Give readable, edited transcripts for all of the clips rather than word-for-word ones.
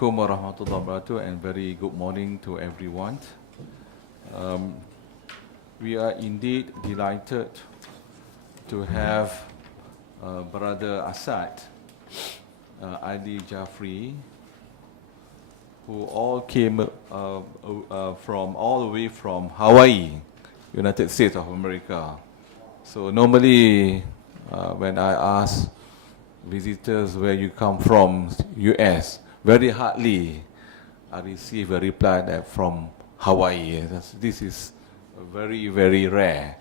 Assalamualaikum warahmatullahi wabarakatuh, and very good morning to everyone. We are indeed delighted to have Brother Asad Ali Jafri, who all came from all the way from Hawaii, United States of America. So normally, when I ask visitors where you come from, US, very hardly I receive a reply that from Hawaii. This is very, very rare.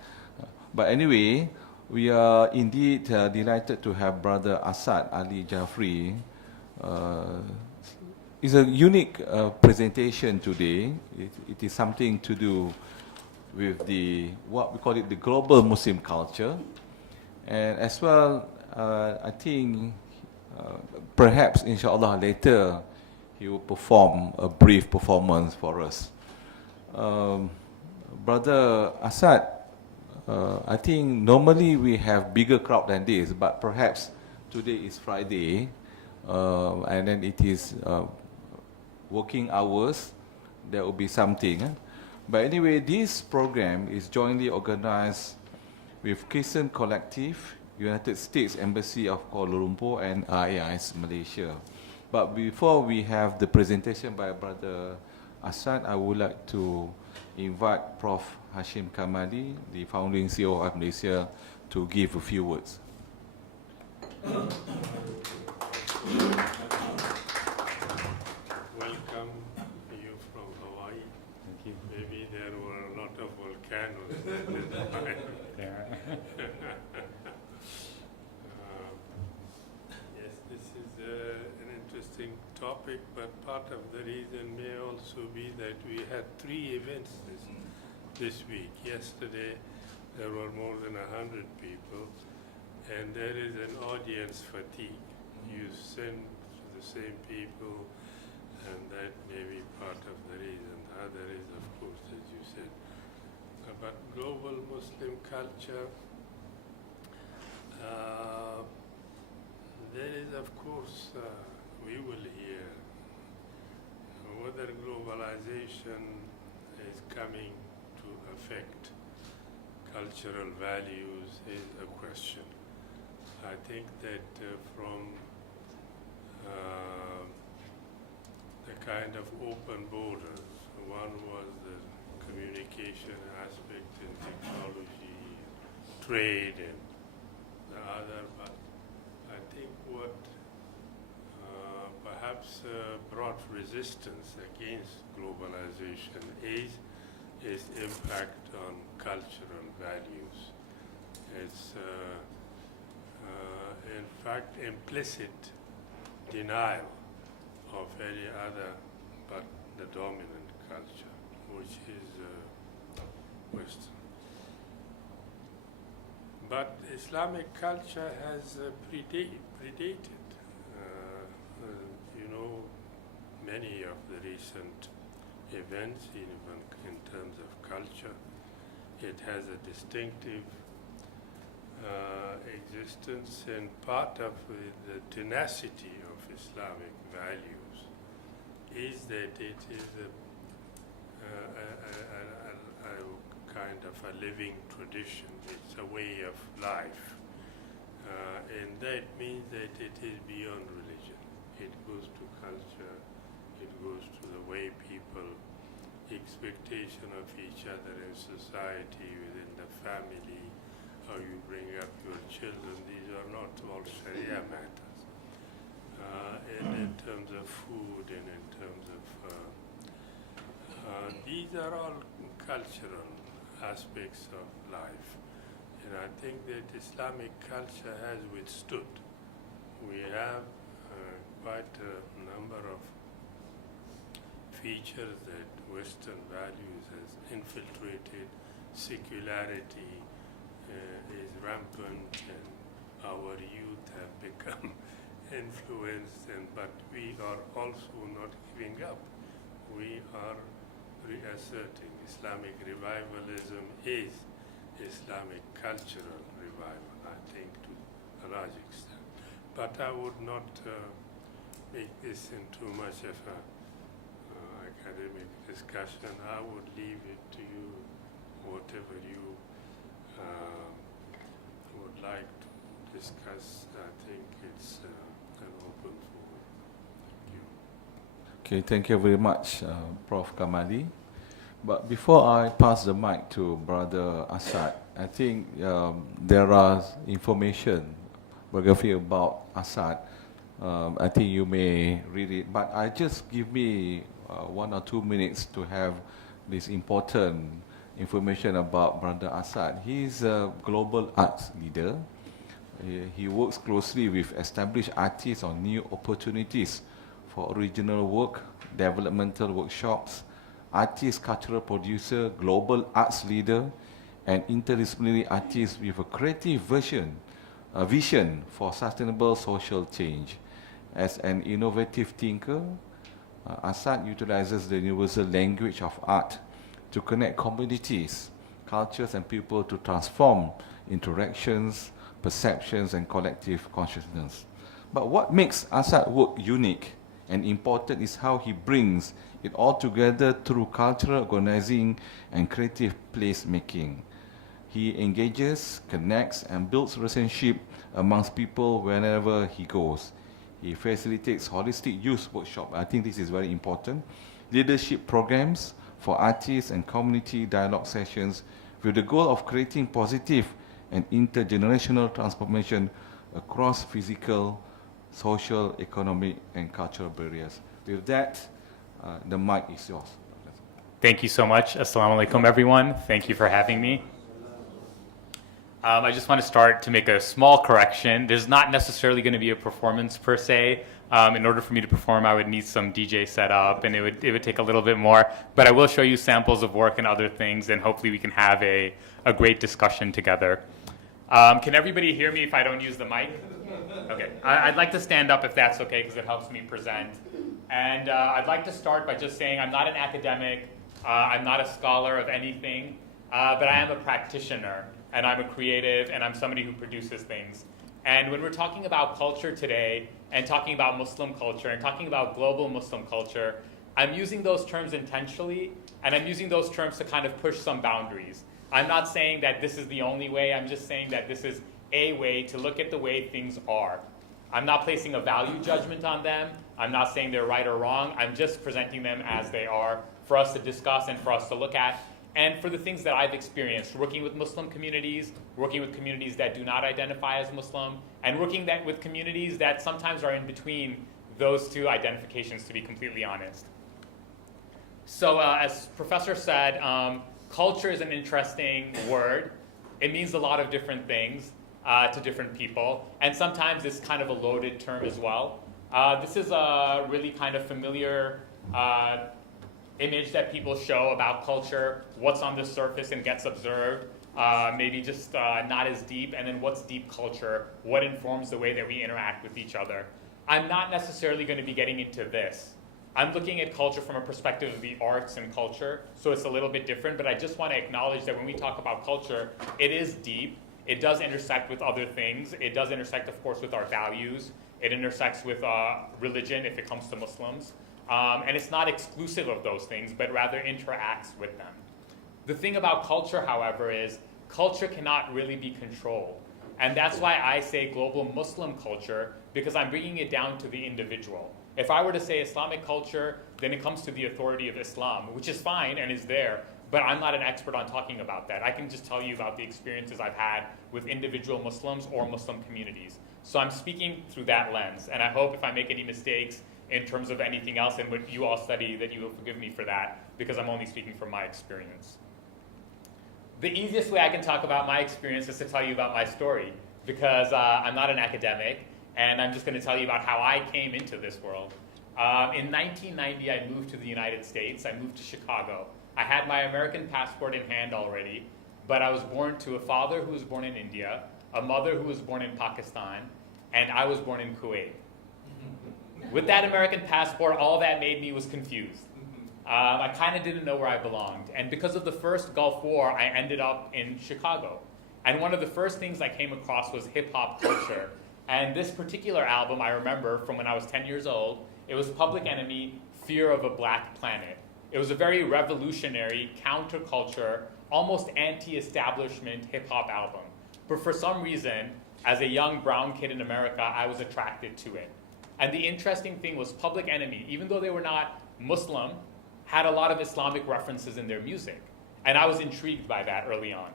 But anyway, we are indeed delighted to have Brother Asad Ali Jafri. It's a unique presentation today. It is something to do with what we call it, the global Muslim culture. And as well, I think perhaps, inshallah, later he will perform a brief performance for us. Brother Asad, I think normally we have bigger crowd than this, but perhaps today is Friday, and then it is working hours. There will be something. But anyway, this program is jointly organized with Christian Collective, United States Embassy of Kuala Lumpur, and IAIS Malaysia. But before we have the presentation by Brother Asad, I would like to invite Prof. Hashim Kamali, the founding CEO of Malaysia, to give a few words. Welcome you from Hawaii. Thank you. Maybe there were a lot of volcanoes at this time. Yes, this is an interesting topic, but part of the reason may also be that we had 3 events this week. Yesterday, there were more than 100 people, and there is an audience fatigue. You send the same people, and that may be part of the reason. The other is, of course, as you said. But global Muslim culture, there is, of course, we will hear whether globalization is coming to affect cultural values is a question. I think that from the kind of open borders, one was the communication aspect in technology, trade, and the other, but I think what perhaps brought resistance against globalization is its impact on cultural values. It's in fact implicit denial of any other but the dominant culture, which is Western. But Islamic culture has predated, many of the recent events, even in terms of culture. It has a distinctive existence, and part of the tenacity of Islamic values is that it is a kind of a living tradition. It's a way of life, and that means that it is beyond religion. It goes to culture, it goes to the way people, expectation of each other in society, within the family, how you bring up your children. These are not all Sharia matters. And in terms of food, and in terms of these are all cultural aspects of life. And I think that Islamic culture has withstood. We have quite a number of features that Western values has infiltrated. Secularity is rampant, and our youth have become influenced, but we are also not giving up. We are reasserting Islamic revivalism is Islamic cultural revival, I think, to a large extent. But I would not make this into much of a academic discussion. I would leave it to you, whatever you would like to discuss. I think it's an open forum. Thank you. Okay, thank you very much, Prof. Kamali. But before I pass the mic to Brother Asad, I think there are information, biography about Asad. I think you may read it, but I just give me 1 or 2 minutes to have this important information about Brother Asad. He is a global arts leader. He works closely with established artists on new opportunities for original work, developmental workshops, artist, cultural producer, global arts leader, and interdisciplinary artist with a creative vision for sustainable social change. As an innovative thinker, Asad utilizes the universal language of art to connect communities, cultures, and people to transform interactions, perceptions, and collective consciousness. But what makes Asad work unique and important is how he brings it all together through cultural organizing and creative placemaking. He engages, connects, and builds relationship amongst people wherever he goes. He facilitates holistic youth workshop. I think this is very important. Leadership programs for artists and community dialogue sessions with the goal of creating positive and intergenerational transformation across physical, social, economic, and cultural barriers. With that, the mic is yours. Thank you so much. Assalamu alaikum, everyone. Thank you for having me. I just want to start to make a small correction. There's not necessarily going to be a performance per se. In order for me to perform, I would need some DJ setup, and it would take a little bit more. But I will show you samples of work and other things, and hopefully we can have a great discussion together. Can everybody hear me if I don't use the mic? Okay. I'd like to stand up if that's okay, because it helps me present. And I'd like to start by just saying I'm not an academic, I'm not a scholar of anything, but I am a practitioner, and I'm a creative, and I'm somebody who produces things. And when we're talking about culture today, and talking about Muslim culture, and talking about global Muslim culture, I'm using those terms intentionally, and I'm using those terms to kind of push some boundaries. I'm not saying that this is the only way, I'm just saying that this is a way to look at the way things are. I'm not placing a value judgment on them. I'm not saying they're right or wrong. I'm just presenting them as they are for us to discuss and for us to look at. And for the things that I've experienced, working with Muslim communities, working with communities that do not identify as Muslim, and working with communities that sometimes are in between those two identifications, to be completely honest. So as Professor said, culture is an interesting word. It means a lot of different things to different people, and sometimes it's kind of a loaded term as well. This is a really kind of familiar image that people show about culture, what's on the surface and gets observed, maybe just not as deep, and then what's deep culture, what informs the way that we interact with each other. I'm not necessarily going to be getting into this. I'm looking at culture from a perspective of the arts and culture, so it's a little bit different, but I just want to acknowledge that when we talk about culture, it is deep. It does intersect with other things. It does intersect, of course, with our values. It intersects with religion if it comes to Muslims. And it's not exclusive of those things, but rather interacts with them. The thing about culture, however, is culture cannot really be controlled. And that's why I say global Muslim culture, because I'm bringing it down to the individual. If I were to say Islamic culture, then it comes to the authority of Islam, which is fine and is there, but I'm not an expert on talking about that. I can just tell you about the experiences I've had with individual Muslims or Muslim communities. So I'm speaking through that lens, and I hope if I make any mistakes in terms of anything else and what you all study, that you will forgive me for that, because I'm only speaking from my experience. The easiest way I can talk about my experience is to tell you about my story, because I'm not an academic, and I'm just going to tell you about how I came into this world. In 1990, I moved to the United States. I moved to Chicago. I had my American passport in hand already, but I was born to a father who was born in India, a mother who was born in Pakistan, and I was born in Kuwait. With that American passport, all that made me was confused. I kind of didn't know where I belonged. And because of the first Gulf War, I ended up in Chicago. And one of the first things I came across was hip-hop culture. And this particular album, I remember from when I was 10 years old, it was Public Enemy, Fear of a Black Planet. It was a very revolutionary, counterculture, almost anti-establishment hip-hop album. But for some reason, as a young brown kid in America, I was attracted to it. And the interesting thing was Public Enemy, even though they were not Muslim, had a lot of Islamic references in their music. And I was intrigued by that early on.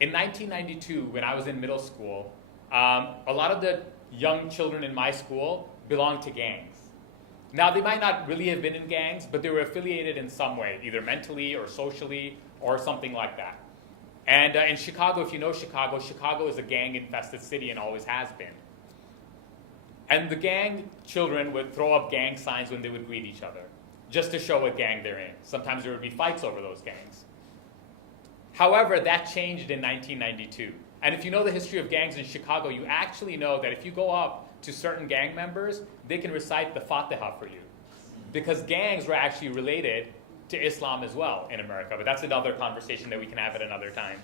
In 1992, when I was in middle school, a lot of the young children in my school belonged to gangs. Now, they might not really have been in gangs, but they were affiliated in some way, either mentally or socially or something like that. And in Chicago, if you know Chicago, Chicago is a gang-infested city and always has been. And the gang children would throw up gang signs when they would greet each other, just to show what gang they're in. Sometimes there would be fights over those gangs. However, that changed in 1992. And if you know the history of gangs in Chicago, you actually know that if you go up to certain gang members, they can recite the Fatiha for you. Because gangs were actually related to Islam as well in America, but that's another conversation that we can have at another time.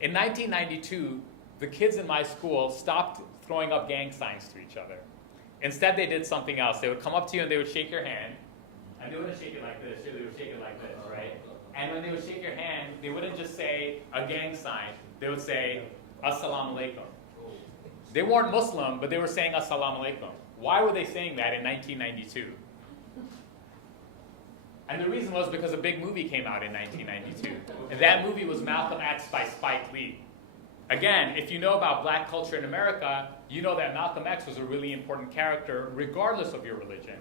In 1992, the kids in my school stopped throwing up gang signs to each other. Instead, they did something else. They would come up to you and they would shake your hand, and they wouldn't shake it like this, they would shake it like this, right? And when they would shake your hand, they wouldn't just say a gang sign, they would say, Assalamu alaikum. They weren't Muslim, but they were saying Assalamu alaikum. Why were they saying that in 1992? And the reason was because a big movie came out in 1992. And that movie was Malcolm X by Spike Lee. Again, if you know about black culture in America, you know that Malcolm X was a really important character regardless of your religion.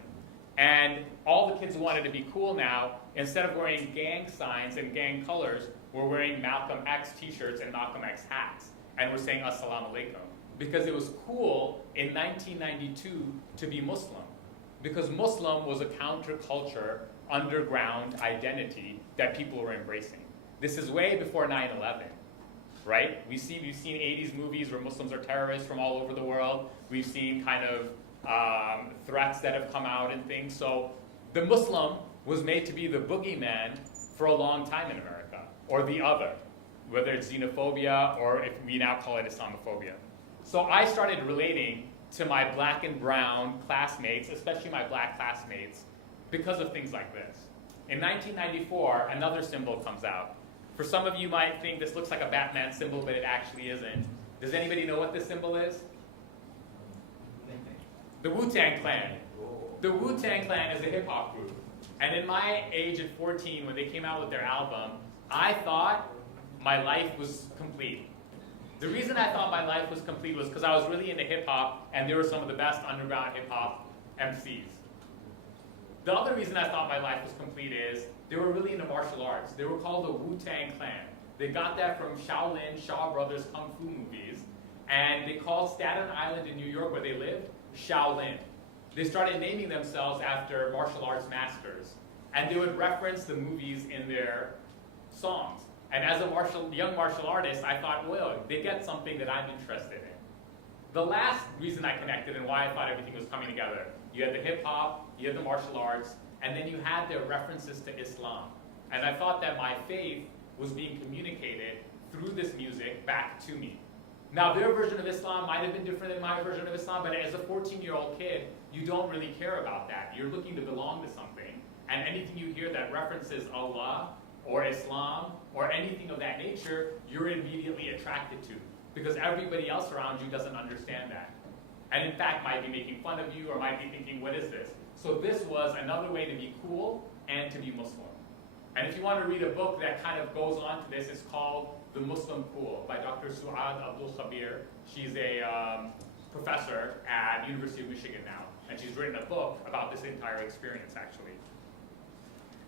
And all the kids who wanted to be cool now, instead of wearing gang signs and gang colors, were wearing Malcolm X t-shirts and Malcolm X hats. And were saying Assalamu alaikum. Because it was cool in 1992 to be Muslim. Because Muslim was a counterculture, underground identity that people were embracing. This is way before 9/11, right? We've seen 80s movies where Muslims are terrorists from all over the world. We've seen kind of threats that have come out and things. So the Muslim was made to be the boogeyman for a long time in America, or the other, whether it's xenophobia or if we now call it Islamophobia. So I started relating to my black and brown classmates, especially my black classmates, because of things like this. In 1994, another symbol comes out. For some of you might think this looks like a Batman symbol, but it actually isn't. Does anybody know what this symbol is? The Wu-Tang Clan. The Wu-Tang Clan is a hip-hop group. And in my age at 14, when they came out with their album, I thought my life was complete. The reason I thought my life was complete was because I was really into hip-hop, and they were some of the best underground hip-hop MCs. The other reason I thought my life was complete is they were really into martial arts. They were called the Wu-Tang Clan. They got that from Shaolin, Shaw Brothers Kung Fu movies, and they called Staten Island in New York where they lived, Shaolin. They started naming themselves after martial arts masters, and they would reference the movies in their songs. And as a young martial artist, I thought, well, they get something that I'm interested in. The last reason I connected and why I thought everything was coming together, you had the hip-hop, you had the martial arts, and then you had their references to Islam. And I thought that my faith was being communicated through this music back to me. Now, their version of Islam might have been different than my version of Islam, but as a 14-year-old kid, you don't really care about that. You're looking to belong to something, and anything you hear that references Allah or Islam or anything of that nature, you're immediately attracted to, because everybody else around you doesn't understand that. And in fact, might be making fun of you or might be thinking, what is this? So this was another way to be cool and to be Muslim. And if you want to read a book that kind of goes on to this, it's called The Muslim Cool by Dr. Suad Abdul Khabir. She's a professor at University of Michigan now, and she's written a book about this entire experience, actually.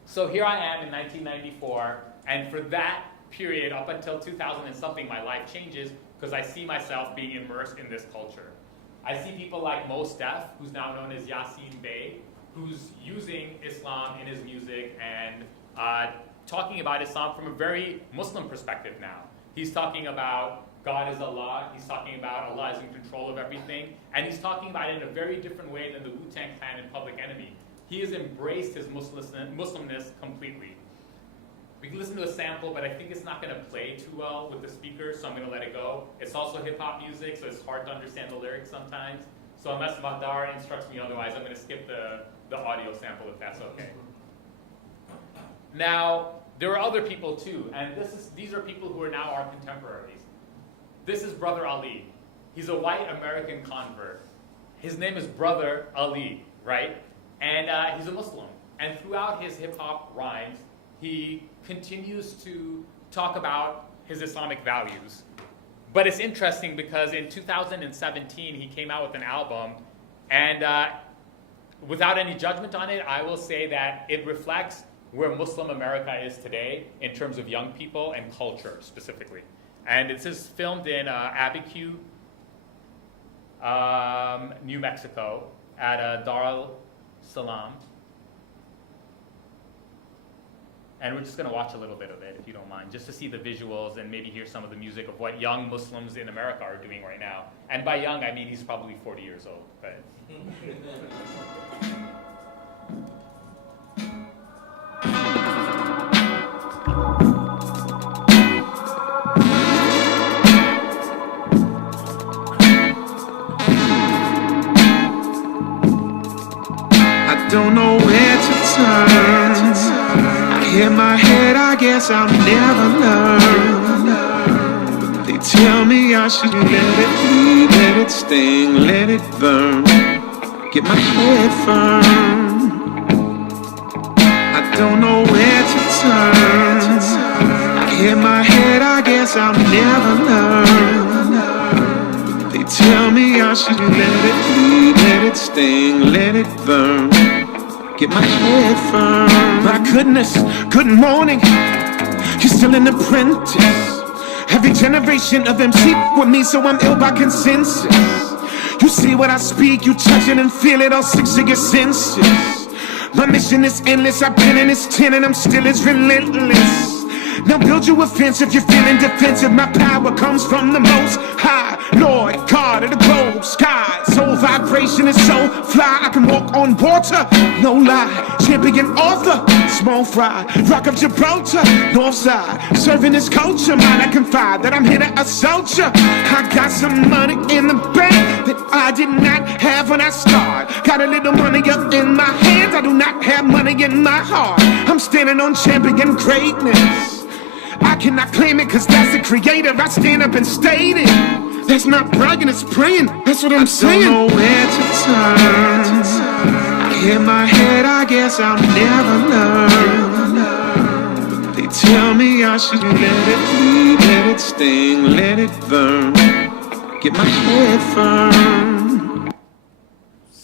So here I am in 1994, and for that period, up until 2000 and something, my life changes because I see myself being immersed in this culture. I see people like Mos Def, who's now known as Yasin Bey, who's using Islam in his music and talking about Islam from a very Muslim perspective now. He's talking about God is Allah, he's talking about Allah is in control of everything, and he's talking about it in a very different way than the Wu-Tang Clan and Public Enemy. He has embraced his Muslimness completely. We can listen to a sample, but I think it's not going to play too well with the speaker, so I'm going to let it go. It's also hip-hop music, so it's hard to understand the lyrics sometimes. So unless Mahdar instructs me otherwise, I'm going to skip the audio sample if that's okay. Now, there are other people too, and these are people who are now our contemporaries. This is Brother Ali. He's a white American convert. His name is Brother Ali, right? And he's a Muslim. And throughout his hip-hop rhymes, he continues to talk about his Islamic values. But it's interesting because in 2017, he came out with an album, and without any judgment on it, I will say that it reflects where Muslim America is today in terms of young people and culture specifically. And this is filmed in Abiquiu, New Mexico, at Dar al Salam. And we're just going to watch a little bit of it, if you don't mind, just to see the visuals and maybe hear some of the music of what young Muslims in America are doing right now. And by young, I mean he's probably 40 years old. But I don't know where to turn. In my head, I guess I'll never learn. They tell me I should let it bleed, let it sting, let it burn. Get my head firm. I don't know where to turn. In my head, I guess I'll never learn. They tell me I should let it bleed, let it sting, let it burn. Get my head firm. My goodness, good morning. You're still an apprentice. Every generation of them cheap with me, so I'm ill by consensus. You see what I speak, you touch it and feel it, all six of your senses. My mission is endless, I've been in this 10 and I'm still as relentless. Now build you a fence if you're feeling defensive. My power comes from the most high Lord God of the globe, sky. Soul vibration is so fly, I can walk on water, no lie. Champion author, small fry, rock of Gibraltar, north side. Serving this culture, mine I confide that I'm here to assault ya. I got some money in the bank that I did not have when I started. Got a little money up in my hands, I do not have money in my heart. I'm standing on champion greatness. I cannot claim it cause that's the creator. I stand up and state it. That's not bragging, it's praying. That's what I'm saying. I don't know where to turn. In my head, I guess I'll never learn. They tell me I should let it bleed, let it sting, let it burn. Get my head firm.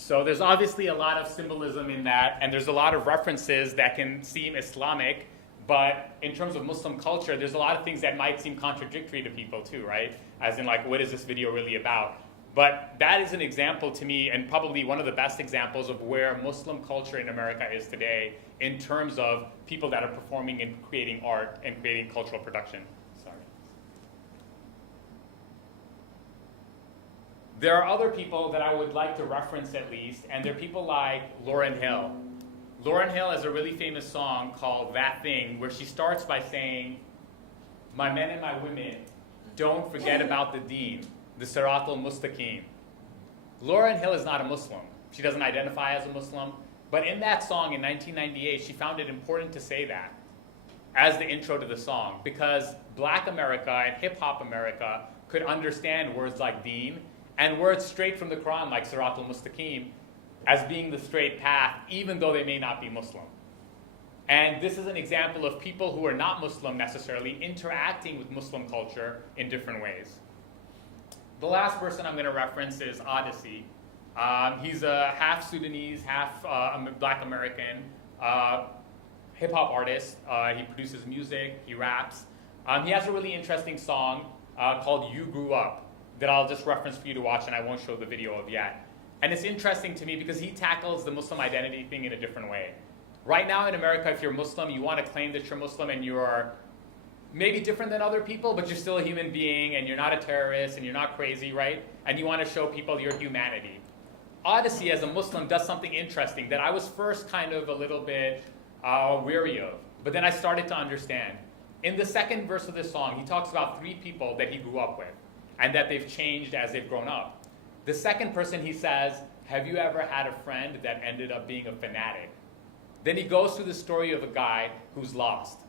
so there's obviously a lot of symbolism in that, and there's a lot of references that can seem Islamic. But in terms of Muslim culture, there's a lot of things that might seem contradictory to people too, right? As in like, what is this video really about? But that is an example to me, and probably one of the best examples of where Muslim culture in America is today in terms of people that are performing and creating art and creating cultural production. Sorry. There are other people that I would like to reference at least, and they're people like Lauryn Hill. Lauryn Hill has a really famous song called That Thing, where she starts by saying, "My men and my women, don't forget about the deen, the Sirat al-Mustaqim." Lauryn Hill is not a Muslim. She doesn't identify as a Muslim. But in that song in 1998, she found it important to say that as the intro to the song, because Black America and hip-hop America could understand words like deen and words straight from the Quran like Sirat al-Mustaqim as being the straight path, even though they may not be Muslim. And this is an example of people who are not Muslim necessarily interacting with Muslim culture in different ways. The last person I'm going to reference is Odyssey. He's a half Sudanese, half Black American hip-hop artist. He produces music, he raps. He has a really interesting song called You Grew Up that I'll just reference for you to watch, and I won't show the video of yet. And it's interesting to me because he tackles the Muslim identity thing in a different way. Right now in America, if you're Muslim, you want to claim that you're Muslim and you're maybe different than other people, but you're still a human being and you're not a terrorist and you're not crazy, right? And you want to show people your humanity. Odyssey as a Muslim does something interesting that I was first kind of a little bit weary of. But then I started to understand. In the second verse of this song, he talks about 3 people that he grew up with and that they've changed as they've grown up. The second person, he says, have you ever had a friend that ended up being a fanatic? Then he goes through the story of a guy who's lost.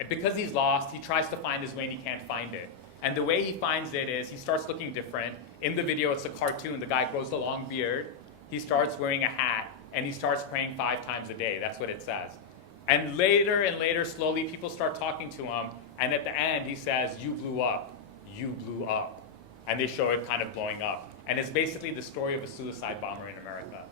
And because he's lost, he tries to find his way and he can't find it. And the way he finds it is he starts looking different. In the video, it's a cartoon. The guy grows a long beard. He starts wearing a hat, and he starts praying 5 times a day. That's what it says. And later, slowly, people start talking to him. And at the end, he says, you blew up. You blew up. And they show it kind of blowing up. And it's basically the story of a suicide bomber in America.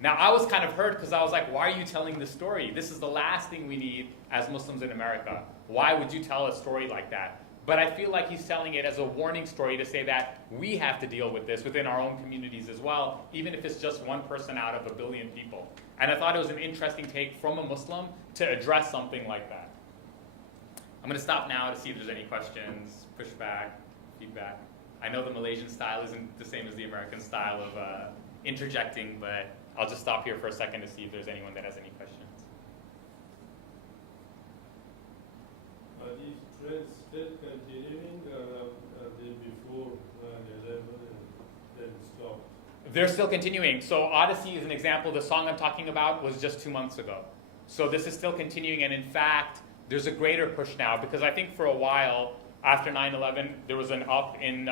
Now, I was kind of hurt because I was like, why are you telling this story? This is the last thing we need as Muslims in America. Why would you tell a story like that? But I feel like he's telling it as a warning story to say that we have to deal with this within our own communities as well, even if it's just one person out of a billion people. And I thought it was an interesting take from a Muslim to address something like that. I'm going to stop now to see if there's any questions, pushback, feedback. I know the Malaysian style isn't the same as the American style of interjecting, but I'll just stop here for a second to see if there's anyone that has any questions. Are these trends still continuing, or are they before 9/11 and then stopped? They're still continuing. So Odyssey is an example. The song I'm talking about was just 2 months ago. So this is still continuing, and in fact, there's a greater push now, because I think for a while, after 9/11, there was an up in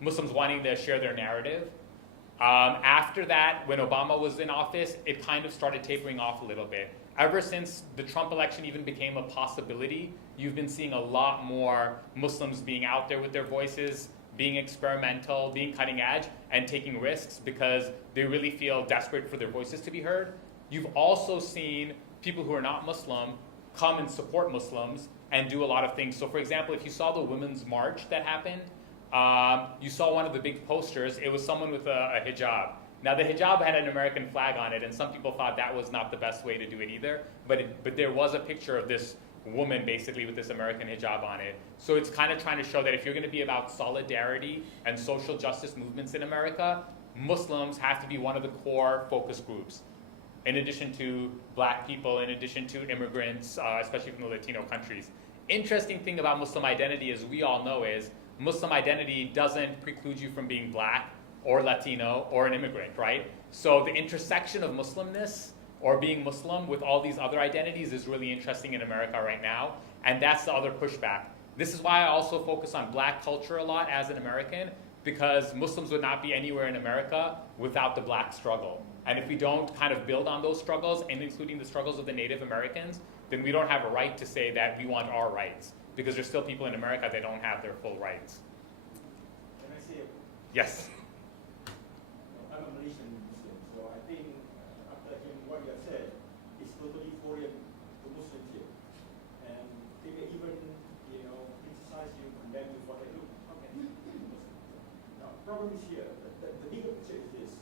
Muslims wanting to share their narrative. After that, when Obama was in office, it kind of started tapering off a little bit. Ever since the Trump election even became a possibility, you've been seeing a lot more Muslims being out there with their voices, being experimental, being cutting edge, and taking risks because they really feel desperate for their voices to be heard. You've also seen people who are not Muslim come and support Muslims and do a lot of things. So for example, if you saw the Women's March that happened, you saw one of the big posters. It was someone with a hijab. Now the hijab had an American flag on it, and some people thought that was not the best way to do it either. But there was a picture of this woman basically with this American hijab on it. So it's kind of trying to show that if you're going to be about solidarity and social justice movements in America, Muslims have to be one of the core focus groups. In addition to black people, in addition to immigrants, especially from the Latino countries. Interesting thing about Muslim identity, as we all know, is Muslim identity doesn't preclude you from being black or Latino or an immigrant, right? So the intersection of Muslimness or being Muslim with all these other identities is really interesting in America right now, and that's the other pushback. This is why I also focus on black culture a lot as an American, because Muslims would not be anywhere in America without the black struggle. And if we don't kind of build on those struggles, and including the struggles of the Native Americans, then we don't have a right to say that we want our rights, because there's still people in America that don't have their full rights. Can I say? Yes. I'm a Malaysian Muslim, so I think after hearing what you have said, it's totally foreign to Muslims here, and they may even, criticize you, condemn you for that. Look, how can you be Muslim? Now, problem is here. The bigger picture is this.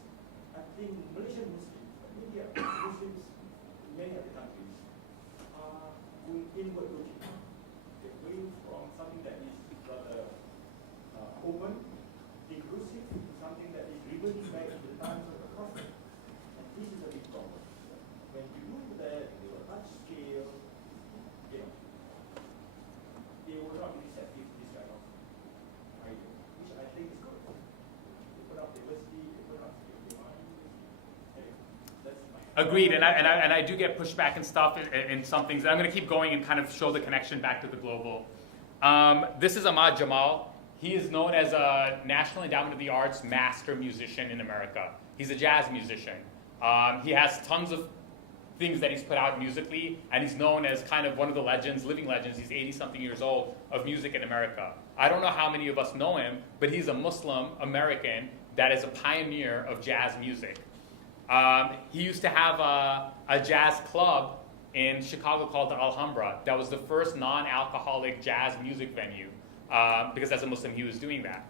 I think Malaysian Muslims, India Muslims, in many other countries are going inward looking. They're going from something that is rather open, inclusive, to something that is reverting back to the times of the Prophet. And this is a big problem. When you look at that to a large scale, they will not be receptive to this kind of idea, which I think is good. Open up diversity, open up the mind. Anyway, that's my Agreed, and I do get pushback and stuff in some things. I'm going to keep going and kind of show the connection back to the global. This is Ahmad Jamal. He is known as a National Endowment of the Arts master musician in America. He's a jazz musician. He has tons of things that he's put out musically, and he's known as kind of one of the legends, living legends. He's 80-something years old of music in America. I don't know how many of us know him, but he's a Muslim American that is a pioneer of jazz music. He used to have a jazz club in Chicago called the Alhambra. That was the first non-alcoholic jazz music venue, because as a Muslim he was doing that.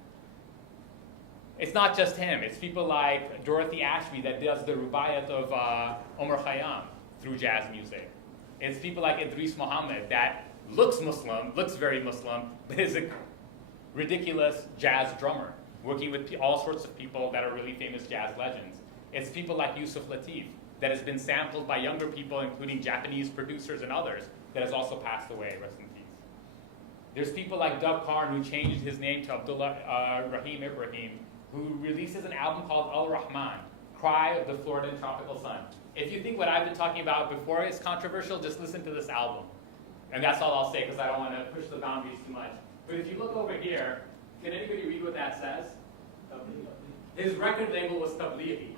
It's not just him. It's people like Dorothy Ashby that does the rubayat of Omar Khayyam through jazz music. It's people like Idris Muhammad that looks Muslim, looks very Muslim, but is a ridiculous jazz drummer, working with all sorts of people that are really famous jazz legends. It's people like Yusuf Lateef that has been sampled by younger people, including Japanese producers and others, that has also passed away. Rest in peace. There's people like Doug Karn, who changed his name to Abdullah Rahim Ibrahim, who releases an album called Al-Rahman, Cry of the Floridan Tropical Sun. If you think what I've been talking about before is controversial, just listen to this album. And that's all I'll say, because I don't want to push the boundaries too much. But if you look over here, can anybody read what that says? His record label was Tablighi.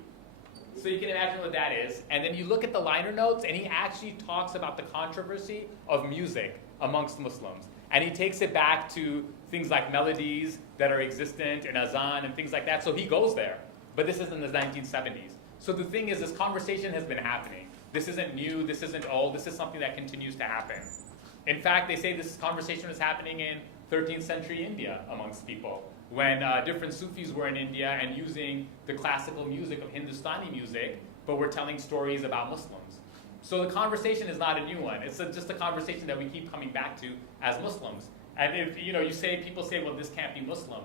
So you can imagine what that is. And then you look at the liner notes, and he actually talks about the controversy of music amongst Muslims. And he takes it back to things like melodies that are existent in Azan and things like that. So he goes there. But this is in the 1970s. So the thing is, this conversation has been happening. This isn't new. This isn't old. This is something that continues to happen. In fact, they say this conversation was happening in 13th century India amongst people, when different Sufis were in India and using the classical music of Hindustani music, but were telling stories about Muslims. So the conversation is not a new one. It's just a conversation that we keep coming back to as Muslims. And if people say, well, this can't be Muslim.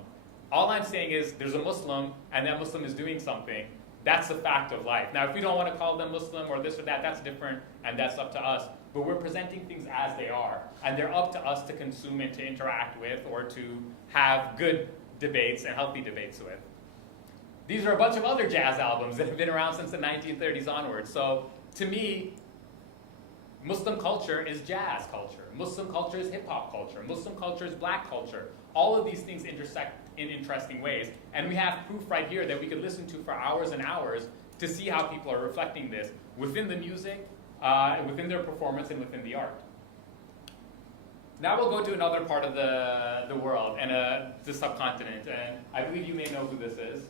All I'm saying is there's a Muslim, and that Muslim is doing something. That's a fact of life. Now, if we don't want to call them Muslim or this or that, that's different, and that's up to us. But we're presenting things as they are, and they're up to us to consume and to interact with, or to have good debates and healthy debates with. These are a bunch of other jazz albums that have been around since the 1930s onwards. So to me, Muslim culture is jazz culture. Muslim culture is hip-hop culture. Muslim culture is black culture. All of these things intersect in interesting ways. And we have proof right here that we could listen to for hours and hours to see how people are reflecting this within the music, within their performance, and within the art. Now we'll go to another part of the world and the subcontinent. And I believe you may know who this is.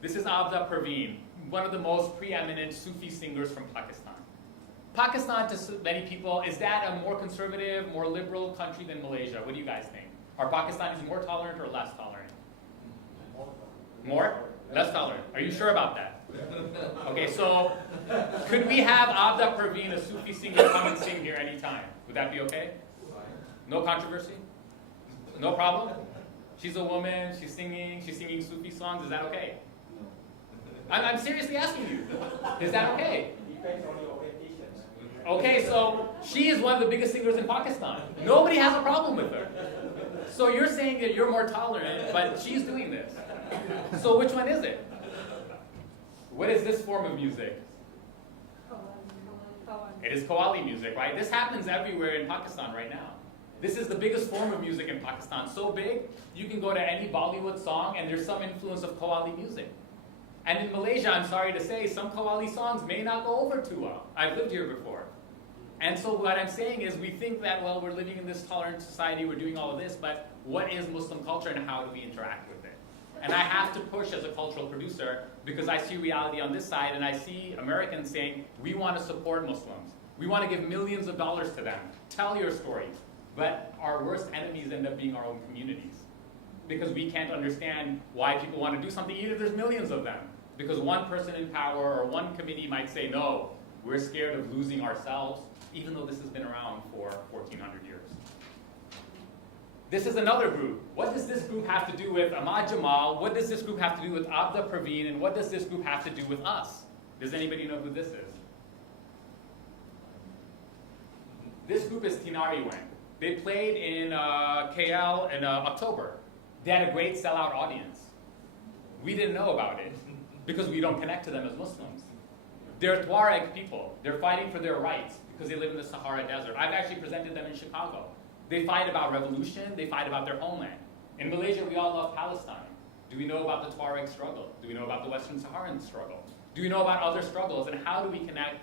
This is Abda Perveen, one of the most preeminent Sufi singers from Pakistan. Pakistan, to many people, is that a more conservative, more liberal country than Malaysia? What do you guys think? Are Pakistanis more tolerant or less tolerant? More? Less tolerant. Are you sure about that? Okay, so could we have Abda Perveen, a Sufi singer, come and sing here anytime? Would that be okay? No controversy? No problem? She's a woman, she's singing Sufi songs, is that okay? I'm seriously asking you. Is that okay? Depends on your orientation. Okay, so she is one of the biggest singers in Pakistan. Nobody has a problem with her. So you're saying that you're more tolerant, but she's doing this. So which one is it? What is this form of music? It is Qawwali music, right? This happens everywhere in Pakistan right now. This is the biggest form of music in Pakistan. So big, you can go to any Bollywood song and there's some influence of Qawwali music. And in Malaysia, I'm sorry to say, some Qawwali songs may not go over too well. I've lived here before. And so what I'm saying is we think that, well, we're living in this tolerant society, we're doing all of this, but what is Muslim culture and how do we interact with it? And I have to push as a cultural producer because I see reality on this side and I see Americans saying, we want to support Muslims. We want to give millions of dollars to them. Tell your stories. But our worst enemies end up being our own communities. Because we can't understand why people want to do something, even if there's millions of them. Because one person in power or one committee might say, no, we're scared of losing ourselves, even though this has been around for 1,400 years. This is another group. What does this group have to do with Ahmad Jamal? What does this group have to do with Abda Perveen? And what does this group have to do with us? Does anybody know who this is? This group is Tinari Wang. They played in KL in October. They had a great sellout audience. We didn't know about it because we don't connect to them as Muslims. They're Tuareg people. They're fighting for their rights because they live in the Sahara Desert. I've actually presented them in Chicago. They fight about revolution. They fight about their homeland. In Malaysia, we all love Palestine. Do we know about the Tuareg struggle? Do we know about the Western Saharan struggle? Do we know about other struggles? And how do we connect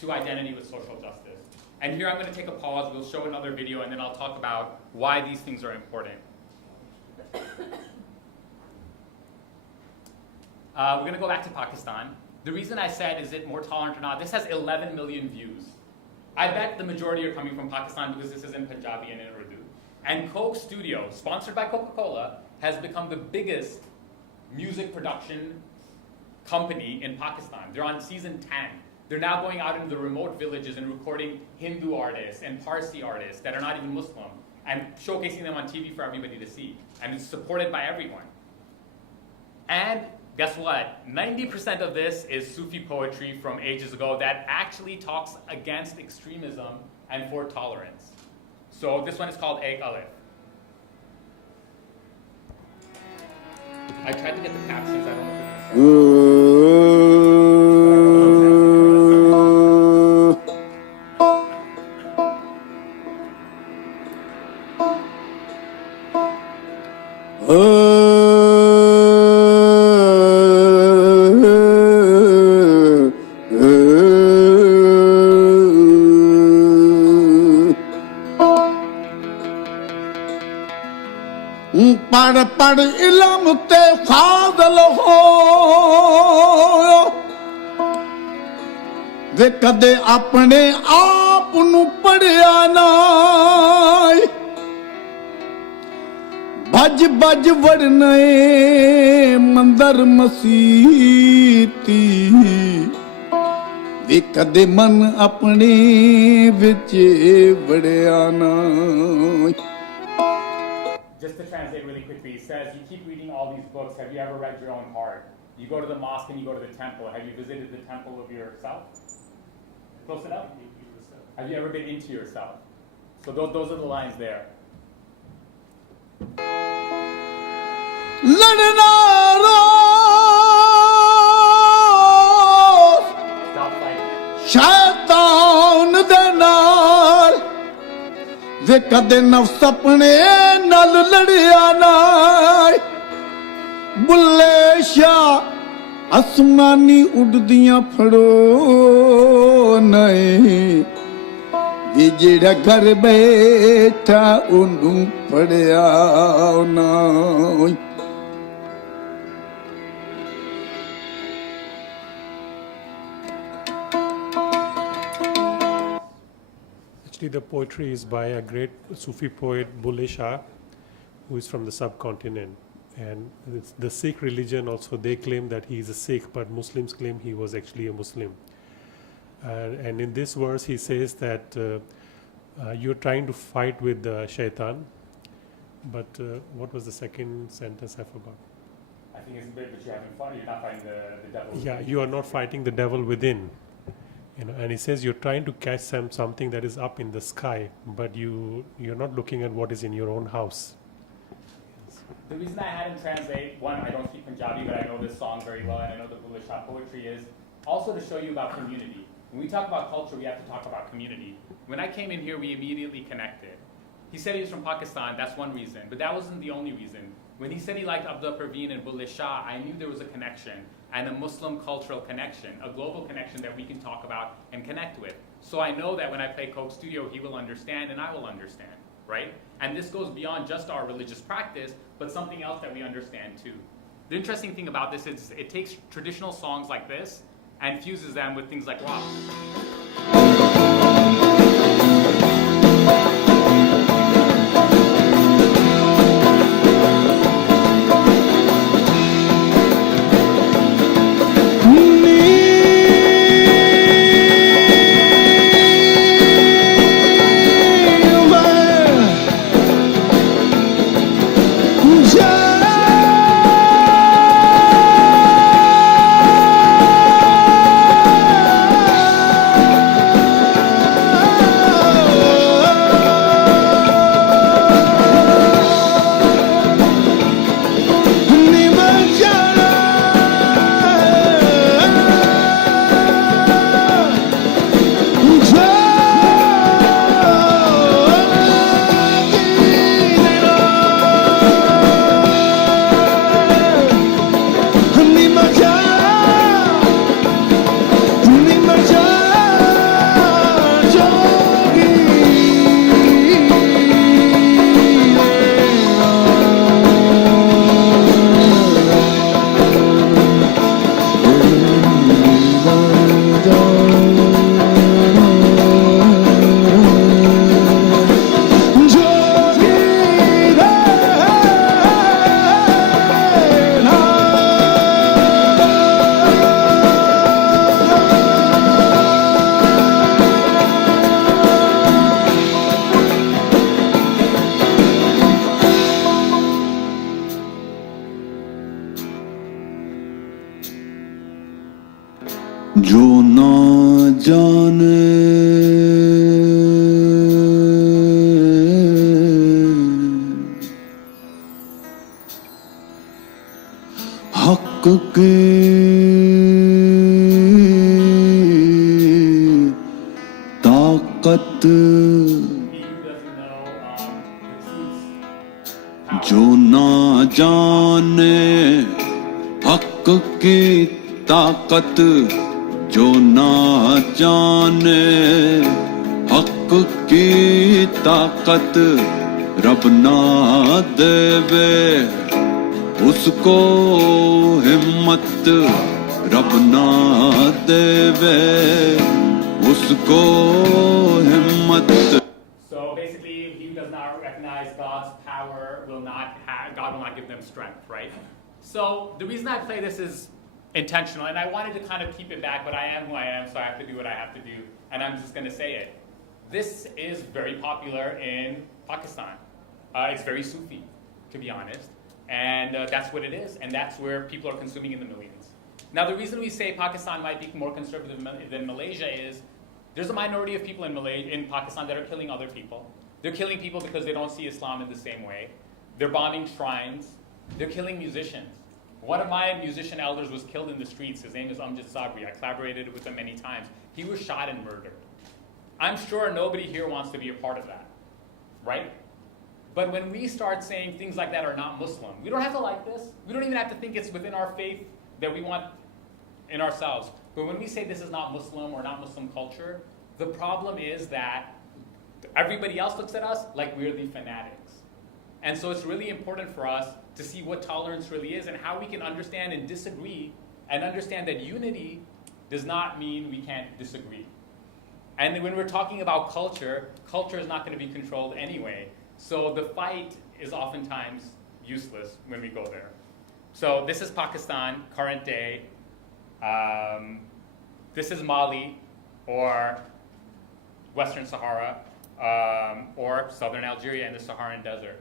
to identity with social justice? And here I'm going to take a pause. We'll show another video, and then I'll talk about why these things are important. We're going to go back to Pakistan. The reason I said, is it more tolerant or not? This has 11 million views. I bet the majority are coming from Pakistan because this is in Punjabi and in Urdu. And Coke Studio, sponsored by Coca-Cola, has become the biggest music production company in Pakistan. They're on season 10. They're now going out into the remote villages and recording Hindu artists and Parsi artists that are not even Muslim and showcasing them on TV for everybody to see. And it's supported by everyone. And guess what? 90% of this is Sufi poetry from ages ago that actually talks against extremism and for tolerance. So this one is called Ek Aleph. I tried to get the captions, I don't know if पढ़ पढ़ इल्म ते फाज़ल हो वे कदे अपने आप नू पढ़िया ना भज भज वड़ने मंदर मसीती वे कदे मन अपने विच वड़िया ना. Just to translate really quickly, he says, you keep reading all these books. Have you ever read your own heart? You go to the mosque and you go to the temple. Have you visited the temple of yourself? Close it up. Have you ever been into yourself? So those are the lines there. Stop fighting. शैतान दे नाल वे कदे नफ्स अपने नाल लड़िया ना बुल्ले शाह आसमानी उड़दियां फड़ो नहीं वे जेड़ा घर बैठा उन्नू फड़िया ना. Actually, the poetry is by a great Sufi poet, Bulle Shah, who is from the subcontinent. And the Sikh religion also, they claim that he is a Sikh, but Muslims claim he was actually a Muslim. And in this verse, he says that you're trying to fight with the shaitan. But what was the second sentence? I forgot. I think it's a bit, but you haven't fought. You're not fighting the devil. Yeah, you are not fighting the devil within. You know, and he says you're trying to catch something that is up in the sky, but you're not looking at what is in your own house. Yes. The reason I had him translate, one, I don't speak Punjabi, but I know this song very well, and I know the Bulle Shah poetry is, also to show you about community. When we talk about culture, we have to talk about community. When I came in here, we immediately connected. He said he was from Pakistan, that's one reason, but that wasn't the only reasin. When he said he liked Abdul Parveen and Bulle Shah, I knew there was a connection, and a Muslim cultural connection, a global connection that we can talk about and connect with. So I know that when I play Coke Studio, he will understand and I will understand, right? And this goes beyond just our religious practice, but something else that we understand too. The interesting thing about this is it takes traditional songs like this and fuses them with things like rock. की ताकत जो ना जाने हक की ताकत जो ना जाने हक की ताकत रब ना देवे उसको हिम्मत रब ना देवे उसको हिम्मत. So basically, he does not recognize God's power, God will not give them strength, right? So the reason I play this is intentional, and I wanted to kind of keep it back, but I am who I am, so I have to do what I have to do, and I'm just going to say it. This is very popular in Pakistan. It's very Sufi, to be honest, and that's what it is, and that's where people are consuming in the millions. Now, the reason we say Pakistan might be more conservative than Malaysia is there's a minority of people in Pakistan that are killing other people. They're killing people because they don't see Islam in the same way. They're bombing shrines. They're killing musicians. One of my musician elders was killed in the streets. His name is Amjad Sabri. I collaborated with him many times. He was shot and murdered. I'm sure nobody here wants to be a part of that, right? But when we start saying things like that are not Muslim, we don't have to like this. We don't even have to think it's within our faith that we want in ourselves. But when we say this is not Muslim or not Muslim culture, the problem is that everybody else looks at us like we're the fanatics. And so it's really important for us to see what tolerance really is and how we can understand and disagree and understand that unity does not mean we can't disagree. And when we're talking about culture, culture is not going to be controlled anyway. So the fight is oftentimes useless when we go there. So this is Pakistan, current day. This is Mali, or Western Sahara, or Southern Algeria in the Saharan Desert.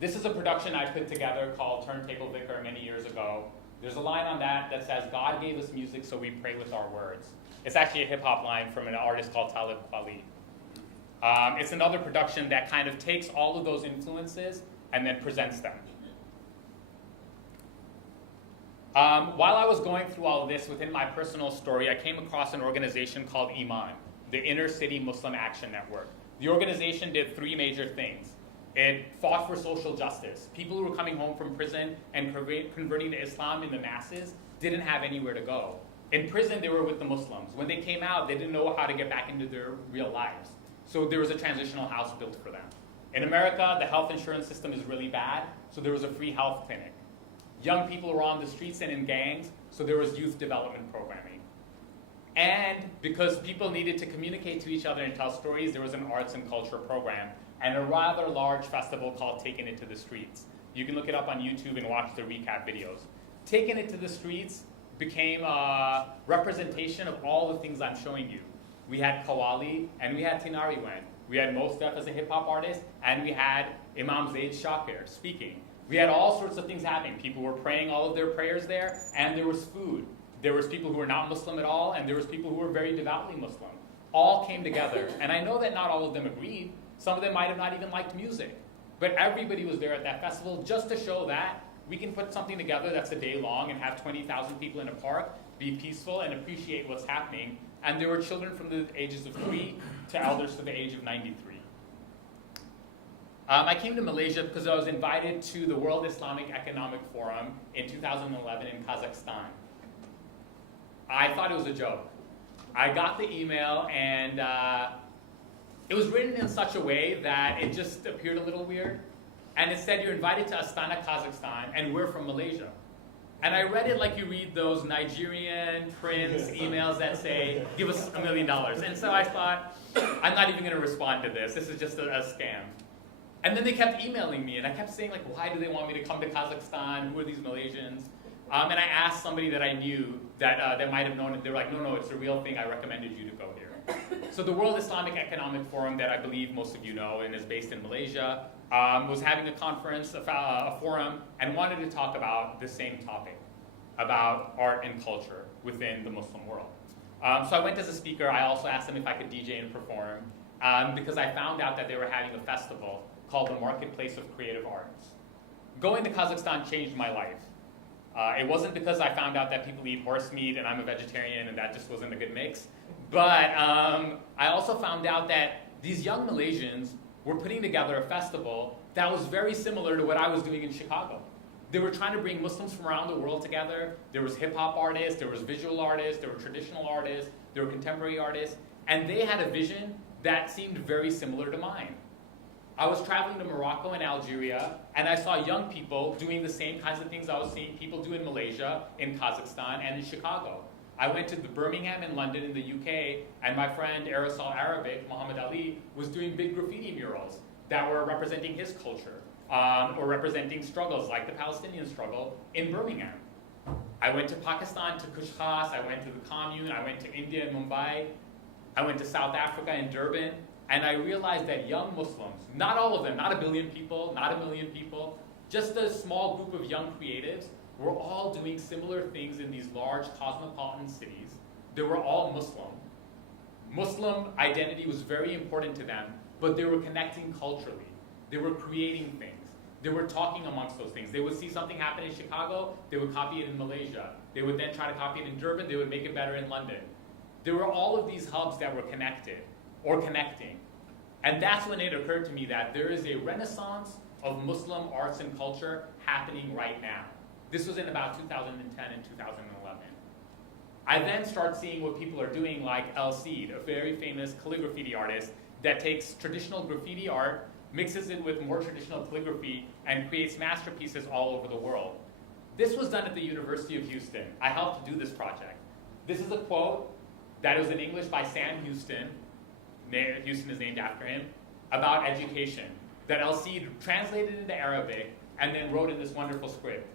This is a production I put together called Turntable Vicar many years ago. There's a line on that that says, God gave us music so we pray with our words. It's actually a hip-hop line from an artist called Talib Kweli. It's another production that kind of takes all of those influences and then presents them. While I was going through all of this, within my personal story, I came across an organization called Iman, the Inner City Muslim Action Network. The organization did three major things. It fought for social justice. People who were coming home from prison and converting to Islam in the masses didn't have anywhere to go. In prison, they were with the Muslims. When they came out, they didn't know how to get back into their real lives. So there was a transitional house built for them. In America, the health insurance system is really bad, so there was a free health clinic. Young people were on the streets and in gangs, so there was youth development programming. And because people needed to communicate to each other and tell stories, there was an arts and culture program and a rather large festival called Taking It to the Streets. You can look it up on YouTube and watch the recap videos. Taking It to the Streets became a representation of all the things I'm showing you. We had Qawwali and we had Tinariwen. We had Mos Def as a hip-hop artist, and we had Imam Zaid Shakir speaking. We had all sorts of things happening. People were praying all of their prayers there, and there was food. There was people who were not Muslim at all, and there was people who were very devoutly Muslim. All came together. And I know that not all of them agreed. Some of them might have not even liked music. But everybody was there at that festival just to show that we can put something together that's a day long and have 20,000 people in a park, be peaceful, and appreciate what's happening. And there were children from the ages of 3 to elders to the age of 93. I came to Malaysia because I was invited to the World Islamic Economic Forum in 2011 in Kazakhstan. I thought it was a joke. I got the email, and it was written in such a way that it just appeared a little weird. And it said, you're invited to Astana, Kazakhstan, and we're from Malaysia. And I read it like you read those Nigerian prince emails that say, give us $1 million. And so I thought, I'm not even going to respond to this. This is just a scam. And then they kept emailing me, and I kept saying, like, why do they want me to come to Kazakhstan? Who are these Malaysians? And I asked somebody that I knew that might have known it. They were like, no, it's a real thing. I recommended you to go here. So the World Islamic Economic Forum, that I believe most of you know and is based in Malaysia, was having a conference, a forum, and wanted to talk about the same topic, about art and culture within the Muslim world. So I went as a speaker. I also asked them if I could DJ and perform, because I found out that they were having a festival called the Marketplace of Creative Arts. Going to Kazakhstan changed my life. It wasn't because I found out that people eat horse meat and I'm a vegetarian and that just wasn't a good mix. But I also found out that these young Malaysians were putting together a festival that was very similar to what I was doing in Chicago. They were trying to bring Muslims from around the world together. There was hip-hop artists, there was visual artists, there were traditional artists, there were contemporary artists, and they had a vision that seemed very similar to mine. I was traveling to Morocco and Algeria, and I saw young people doing the same kinds of things I was seeing people do in Malaysia, in Kazakhstan, and in Chicago. I went to the Birmingham in London in the UK, and my friend Aerosol Arabic, Muhammad Ali, was doing big graffiti murals that were representing his culture, or representing struggles like the Palestinian struggle in Birmingham. I went to Pakistan, to Kush Khas, I went to the commune, I went to India in Mumbai, I went to South Africa in Durban, and I realized that young Muslims, not all of them, not 1 billion people, not 1 million people, just a small group of young creatives were all doing similar things in these large cosmopolitan cities. They were all Muslim. Muslim identity was very important to them, but they were connecting culturally. They were creating things. They were talking amongst those things. They would see something happen in Chicago, they would copy it in Malaysia. They would then try to copy it in Durban, they would make it better in London. There were all of these hubs that were connected, or connecting. And that's when it occurred to me that there is a renaissance of Muslim arts and culture happening right now. This was in about 2010 and 2011. I then start seeing what people are doing, like El Cid, a very famous calligraphy artist that takes traditional graffiti art, mixes it with more traditional calligraphy, and creates masterpieces all over the world. This was done at the University of Houston. I helped do this project. This is a quote that was in English by Sam Houston. Houston is named after him, about education, that El Cid translated into Arabic and then wrote in this wonderful script.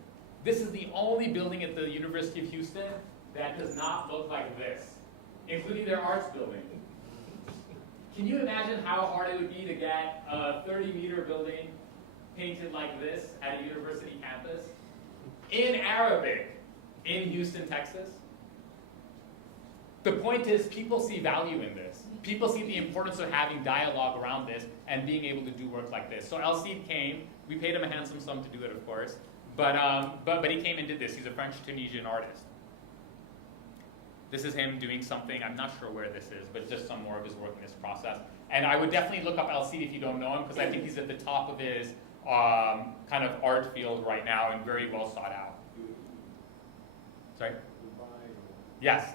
This is the only building at the University of Houston that does not look like this, including their arts building. Can you imagine how hard it would be to get a 30-meter building painted like this at a university campus in Arabic in Houston, Texas? The point is, people see value in this. People see the importance of having dialogue around this and being able to do work like this. So El Cid came. We paid him a handsome sum to do it, of course. But he came and did this. He's a French-Tunisian artist. This is him doing something. I'm not sure where this is, but just some more of his work in this process. And I would definitely look up El Cid if you don't know him, because I think he's at the top of his kind of art field right now and very well sought out. Sorry? Yes.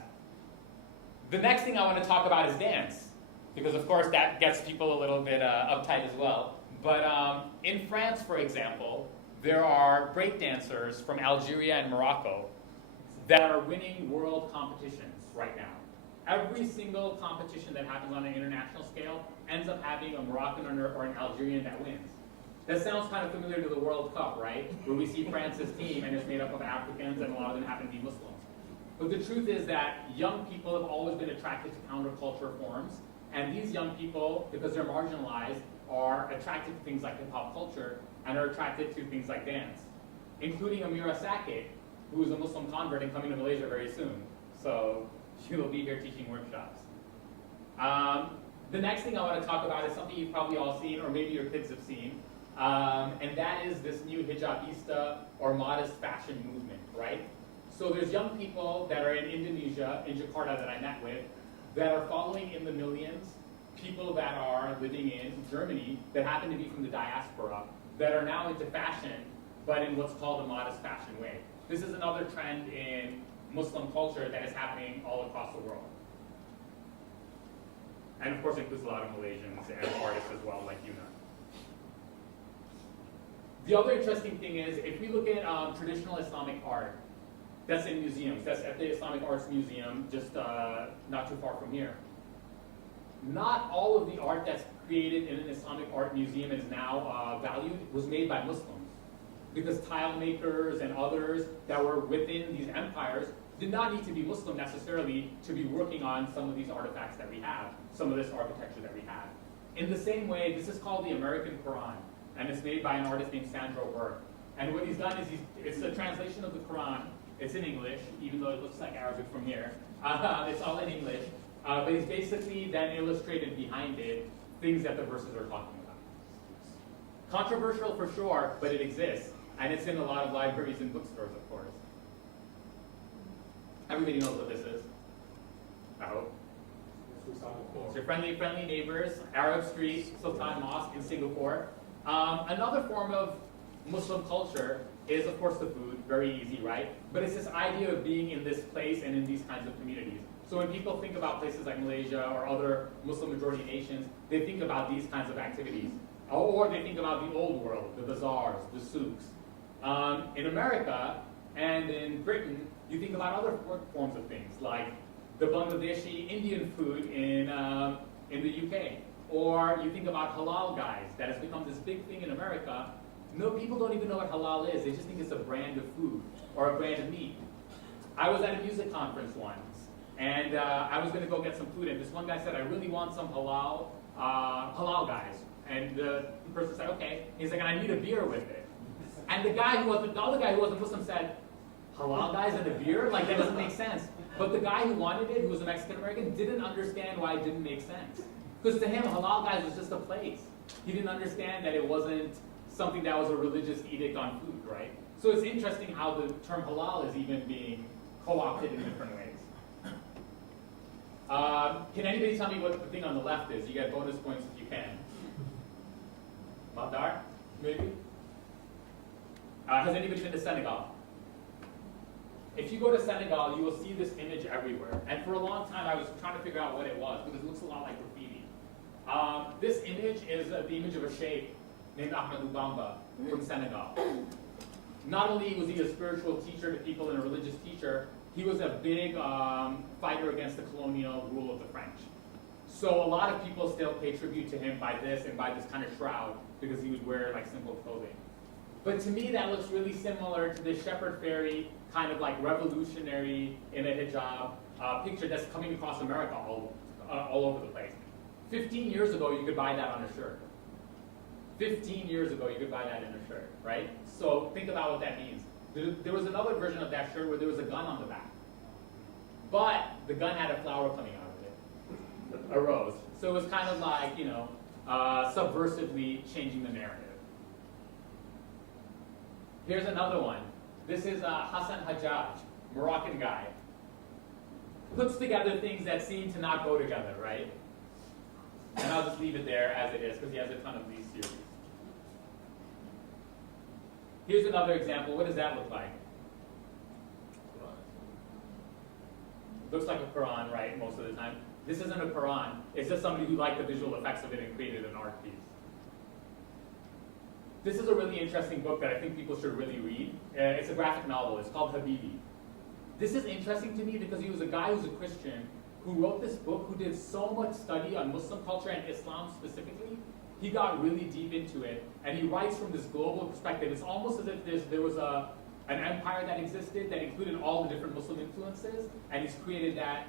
The next thing I want to talk about is dance, because of course that gets people a little bit uptight as well. But in France, for example, there are break dancers from Algeria and Morocco that are winning world competitions right now. Every single competition that happens on an international scale ends up having a Moroccan or an Algerian that wins. That sounds kind of familiar to the World Cup, right? Where we see France's team and it's made up of Africans and a lot of them happen to be Muslims. But the truth is that young people have always been attracted to counterculture forms, and these young people, because they're marginalized, are attracted to things like hip-hop culture and are attracted to things like dance, including Amira Sakit, who is a Muslim convert and coming to Malaysia very soon. So she will be here teaching workshops. The next thing I want to talk about is something you've probably all seen, or maybe your kids have seen, and that is this new hijabista or modest fashion movement, right? So there's young people that are in Indonesia, in Jakarta, that I met with, that are following in the millions, people that are living in Germany that happen to be from the diaspora, that are now into fashion, but in what's called a modest fashion way. This is another trend in Muslim culture that is happening all across the world. And of course it includes a lot of Malaysians and artists as well, like Yuna. The other interesting thing is, if we look at traditional Islamic art, that's in museums. That's at the Islamic Arts Museum, just not too far from here. Not all of the art that's created in an Islamic art museum is now valued was made by Muslims, because tile makers and others that were within these empires did not need to be Muslim necessarily to be working on some of these artifacts that we have, some of this architecture that we have. In the same way, this is called the American Quran, and it's made by an artist named Sandro Burke. And what he's done is it's a translation of the Quran. It's in English, even though it looks like Arabic from here. It's all in English. But he's basically then illustrated behind it things that the verses are talking about. Controversial for sure, but it exists. And it's in a lot of libraries and bookstores, of course. Everybody knows what this is, I hope. So friendly neighbors, Arab Street, Sultan Mosque in Singapore. Another form of Muslim culture is, of course, the food. Very easy, right? But it's this idea of being in this place and in these kinds of communities. So when people think about places like Malaysia or other Muslim majority nations, they think about these kinds of activities. Or they think about the old world, the bazaars, the souks. In America and in Britain, you think about other forms of things, like the Bangladeshi Indian food in the UK. Or you think about halal guys, that has become this big thing in America. No, people don't even know what halal is. They just think it's a brand of food or a brand of meat. I was at a music conference once, and I was going to go get some food, and this one guy said, I really want some halal guys. And the person said, okay. He's like, and I need a beer with it. And the other guy who wasn't Muslim said, halal guys and a beer? Like, that doesn't make sense. But the guy who wanted it, who was a Mexican American, didn't understand why it didn't make sense. Because to him, halal guys was just a place. He didn't understand that it wasn't something that was a religious edict on food, right? So it's interesting how the term halal is even being co-opted in different ways. Can anybody tell me what the thing on the left is? You get bonus points if you can. Madar, maybe? Has anybody been to Senegal? If you go to Senegal, you will see this image everywhere. And for a long time, I was trying to figure out what it was, because it looks a lot like graffiti. This image is the image of a sheikh named Ahmadou Bamba from Senegal. Not only was he a spiritual teacher to people and a religious teacher, he was a big fighter against the colonial rule of the French. So a lot of people still pay tribute to him by this and by this kind of shroud, because he would wear like simple clothing. But to me, that looks really similar to this Shepherd Fairy kind of like revolutionary in a hijab picture that's coming across America all over the place. 15 years ago, you could buy that on a shirt. 15 years ago, you could buy that in a shirt, right? So think about what that means. There was another version of that shirt where there was a gun on the back. But the gun had a flower coming out of it, a rose. So it was kind of like, you know, subversively changing the narrative. Here's another one. This is Hassan Hajjaj, Moroccan guy. Puts together things that seem to not go together, right? And I'll just leave it there as it is, because he has a ton of these series. Here's another example. What does that look like? Looks like a Quran, right, most of the time. This isn't a Quran. It's just somebody who liked the visual effects of it and created an art piece. This is a really interesting book that I think people should really read. It's a graphic novel. It's called Habibi. This is interesting to me because he was a guy who's a Christian who wrote this book, who did so much study on Muslim culture and Islam specifically. He got really deep into it, and he writes from this global perspective. It's almost as if there was an empire that existed that included all the different Muslim influences, and he's created that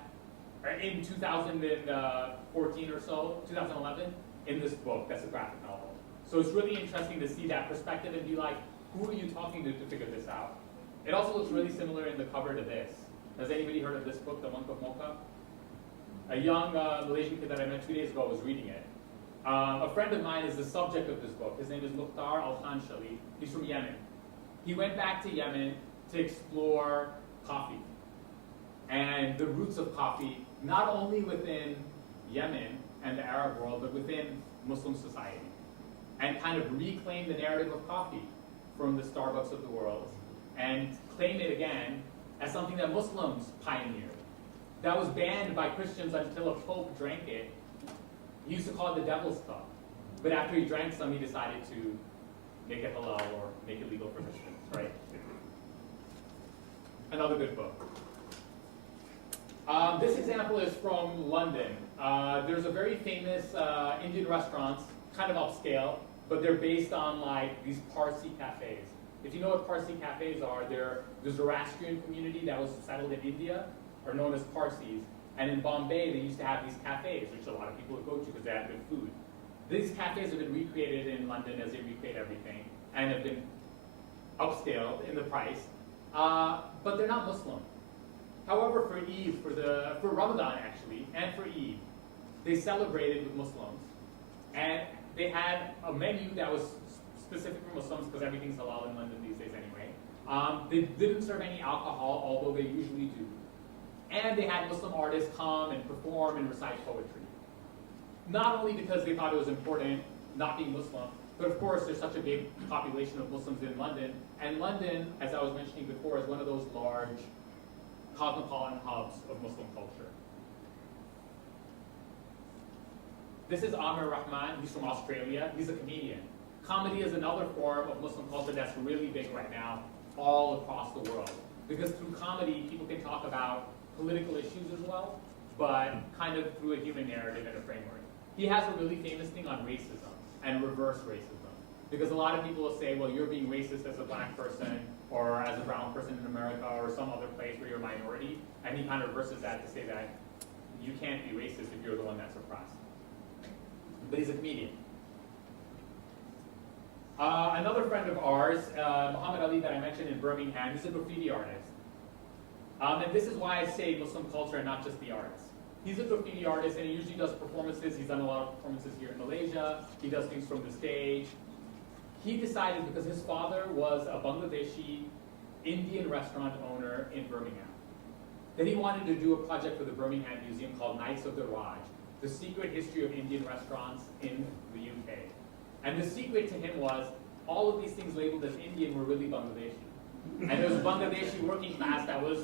in 2014 or so, 2011, in this book. That's a graphic novel. So it's really interesting to see that perspective and be like, who are you talking to figure this out? It also looks really similar in the cover to this. Has anybody heard of this book, The Monk of Mocha? A young Malaysian kid that I met 2 days ago was reading it. A friend of mine is the subject of this book. His name is Mukhtar Al-Khanshali. He's from Yemen. He went back to Yemen to explore coffee and the roots of coffee, not only within Yemen and the Arab world, but within Muslim society, and kind of reclaim the narrative of coffee from the Starbucks of the world and claim it again as something that Muslims pioneered. That was banned by Christians until a pope drank it. He used to call it the devil's cup. But after he drank some, he decided to make it halal or make it legal for Christians, right? Another good book. This example is from London. There's a very famous Indian restaurants, kind of upscale, but they're based on like these Parsi cafes. If you know what Parsi cafes are, they're the Zoroastrian community that was settled in India, are known as Parsis. And in Bombay, they used to have these cafes, which a lot of people would go to because they had good food. These cafes have been recreated in London as they recreate everything, and have been upscaled in the price, but they're not Muslim. However, for Eid, for Ramadan actually, and for Eid, they celebrated with Muslims, and they had a menu that was specific for Muslims because everything's halal in London these days anyway. They didn't serve any alcohol, although they usually do. And they had Muslim artists come and perform and recite poetry. Not only because they thought it was important not being Muslim, but of course there's such a big population of Muslims in London. And London, as I was mentioning before, is one of those large cosmopolitan hubs of Muslim culture. This is Amir Rahman. He's from Australia. He's a comedian. Comedy is another form of Muslim culture that's really big right now all across the world. Because through comedy, people can talk about political issues as well, but kind of through a human narrative and a framework. He has a really famous thing on racism and reverse racism. Because a lot of people will say, well, you're being racist as a black person or as a brown person in America or some other place where you're a minority. And he kind of reverses that to say that you can't be racist if you're the one that's oppressed. But he's a comedian. Another friend of ours, Muhammad Ali, that I mentioned in Birmingham, he's a graffiti artist. And this is why I say Muslim culture and not just the arts. He's a graffiti artist and he usually does performances. He's done a lot of performances here in Malaysia. He does things from the stage. He decided, because his father was a Bangladeshi Indian restaurant owner in Birmingham, that he wanted to do a project for the Birmingham Museum called Knights of the Raj, the secret history of Indian restaurants in the UK. And the secret to him was all of these things labeled as Indian were really Bangladeshi. And it was Bangladeshi working class that was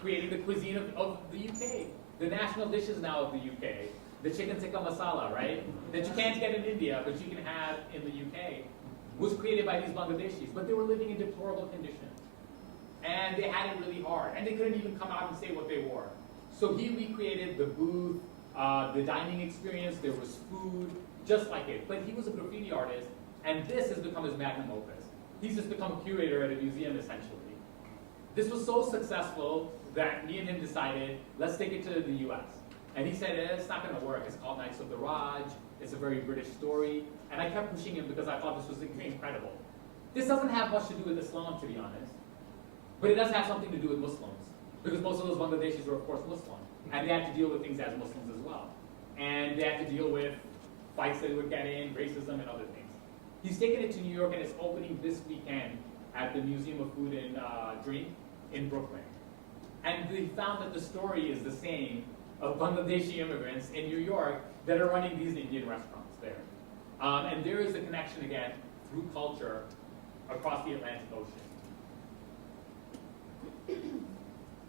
creating the cuisine of the UK. The national dishes now of the UK. The chicken tikka masala, right? That you can't get in India, but you can have in the UK, was created by these Bangladeshis. But they were living in deplorable conditions. And they had it really hard. And they couldn't even come out and say what they wore. So he recreated the booth, the dining experience. There was food, just like it. But he was a graffiti artist, and this has become his magnum opus. He's just become a curator at a museum, essentially. This was so successful that me and him decided, let's take it to the US. And he said, it's not going to work. It's called Knights of the Raj. It's a very British story. And I kept pushing him because I thought this was incredible. This doesn't have much to do with Islam, to be honest. But it does have something to do with Muslims. Because most of those Bangladeshis were, of course, Muslim. And they had to deal with things as Muslims as well. And they had to deal with fights that they would get in, racism, and other things. He's taken it to New York, and it's opening this weekend at the Museum of Food and Drink in Brooklyn. And they found that the story is the same of Bangladeshi immigrants in New York that are running these Indian restaurants there. And there is a connection, again, through culture across the Atlantic Ocean.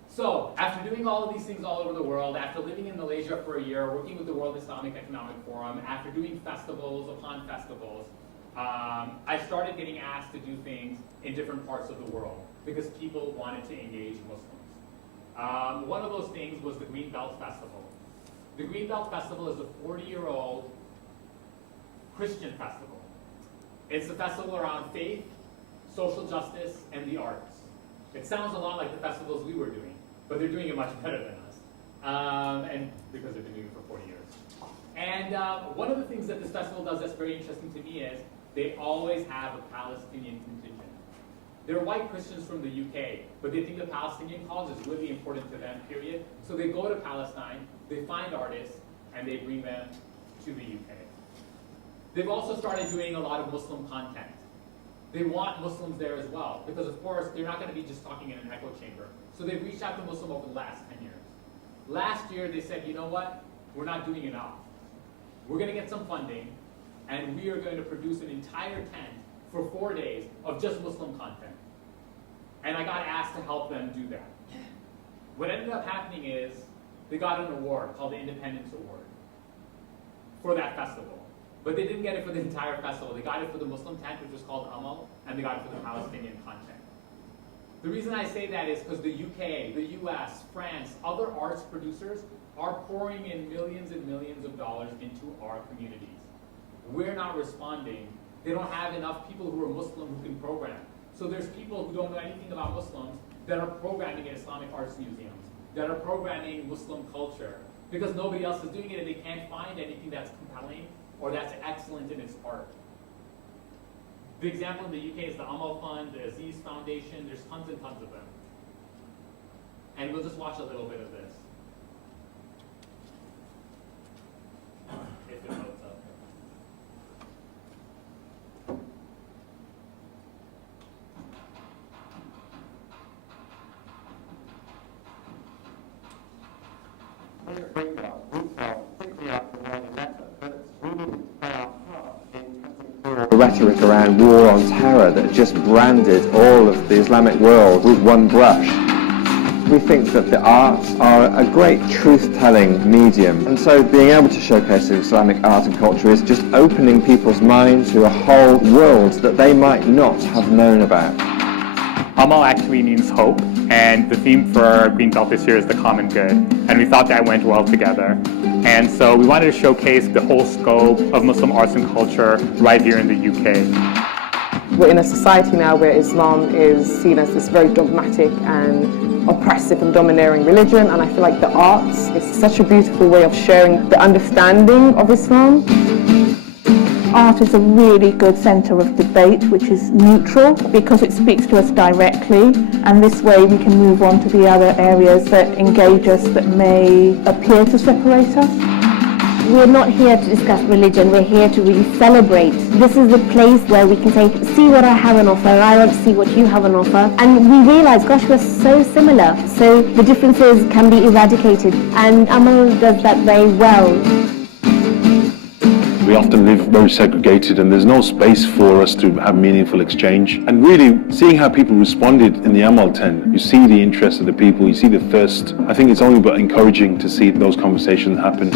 So, after doing all of these things all over the world, after living in Malaysia for a year, working with the World Islamic Economic Forum, after doing festivals upon festivals, I started getting asked to do things in different parts of the world because people wanted to engage Muslims. One of those things was the Green Belt Festival. The Green Belt Festival is a 40-year-old Christian festival. It's a festival around faith, social justice, and the arts. It sounds a lot like the festivals we were doing, but they're doing it much better than us, and because they've been doing it for 40 years. And one of the things that this festival does that's very interesting to me is they always have a Palestinian contingent. They're white Christians from the UK, but they think the Palestinian cause is really important to them, period. So they go to Palestine, they find artists, and they bring them to the UK. They've also started doing a lot of Muslim content. They want Muslims there as well, because of course, they're not going to be just talking in an echo chamber. So they've reached out to Muslims over the last 10 years. Last year, they said, you know what? We're not doing enough. We're going to get some funding, and we are going to produce an entire tent for 4 days of just Muslim content. And I got asked to help them do that. What ended up happening is they got an award called the Independence Award for that festival. But they didn't get it for the entire festival. They got it for the Muslim tent, which was called Amal, and they got it for the Palestinian content. The reason I say that is because the UK, the US, France, other arts producers are pouring in millions and millions of dollars into our communities. We're not responding. They don't have enough people who are Muslim who can program. So there's people who don't know anything about Muslims that are programming in Islamic arts museums, that are programming Muslim culture, because nobody else is doing it and they can't find anything that's compelling or that's excellent in its art. The example in the UK is the Amal Fund, the Aziz Foundation. There's tons and tons of them. And we'll just watch a little bit of this. If it loads up. The rhetoric around war on terror that just branded all of the Islamic world with one brush. We think that the arts are a great truth-telling medium, and so being able to showcase Islamic art and culture is just opening people's minds to a whole world that they might not have known about. Amal actually means hope, and the theme for Green Belt this year is the common good, and we thought that went well together. And so we wanted to showcase the whole scope of Muslim arts and culture right here in the UK. We're in a society now where Islam is seen as this very dogmatic and oppressive and domineering religion, and I feel like the arts is such a beautiful way of sharing the understanding of Islam. Art is a really good centre of debate, which is neutral because it speaks to us directly, and this way we can move on to the other areas that engage us that may appear to separate us. We're not here to discuss religion, we're here to really celebrate. This is a place where we can say, see what I have on offer, I want to see what you have on offer. And we realise, gosh, we're so similar, so the differences can be eradicated, and Amal does that very well. We often live very segregated and there's no space for us to have meaningful exchange. And really, seeing how people responded in the Amal tent, you see the interest of the people, you see the thirst. I think it's only but encouraging to see those conversations happen.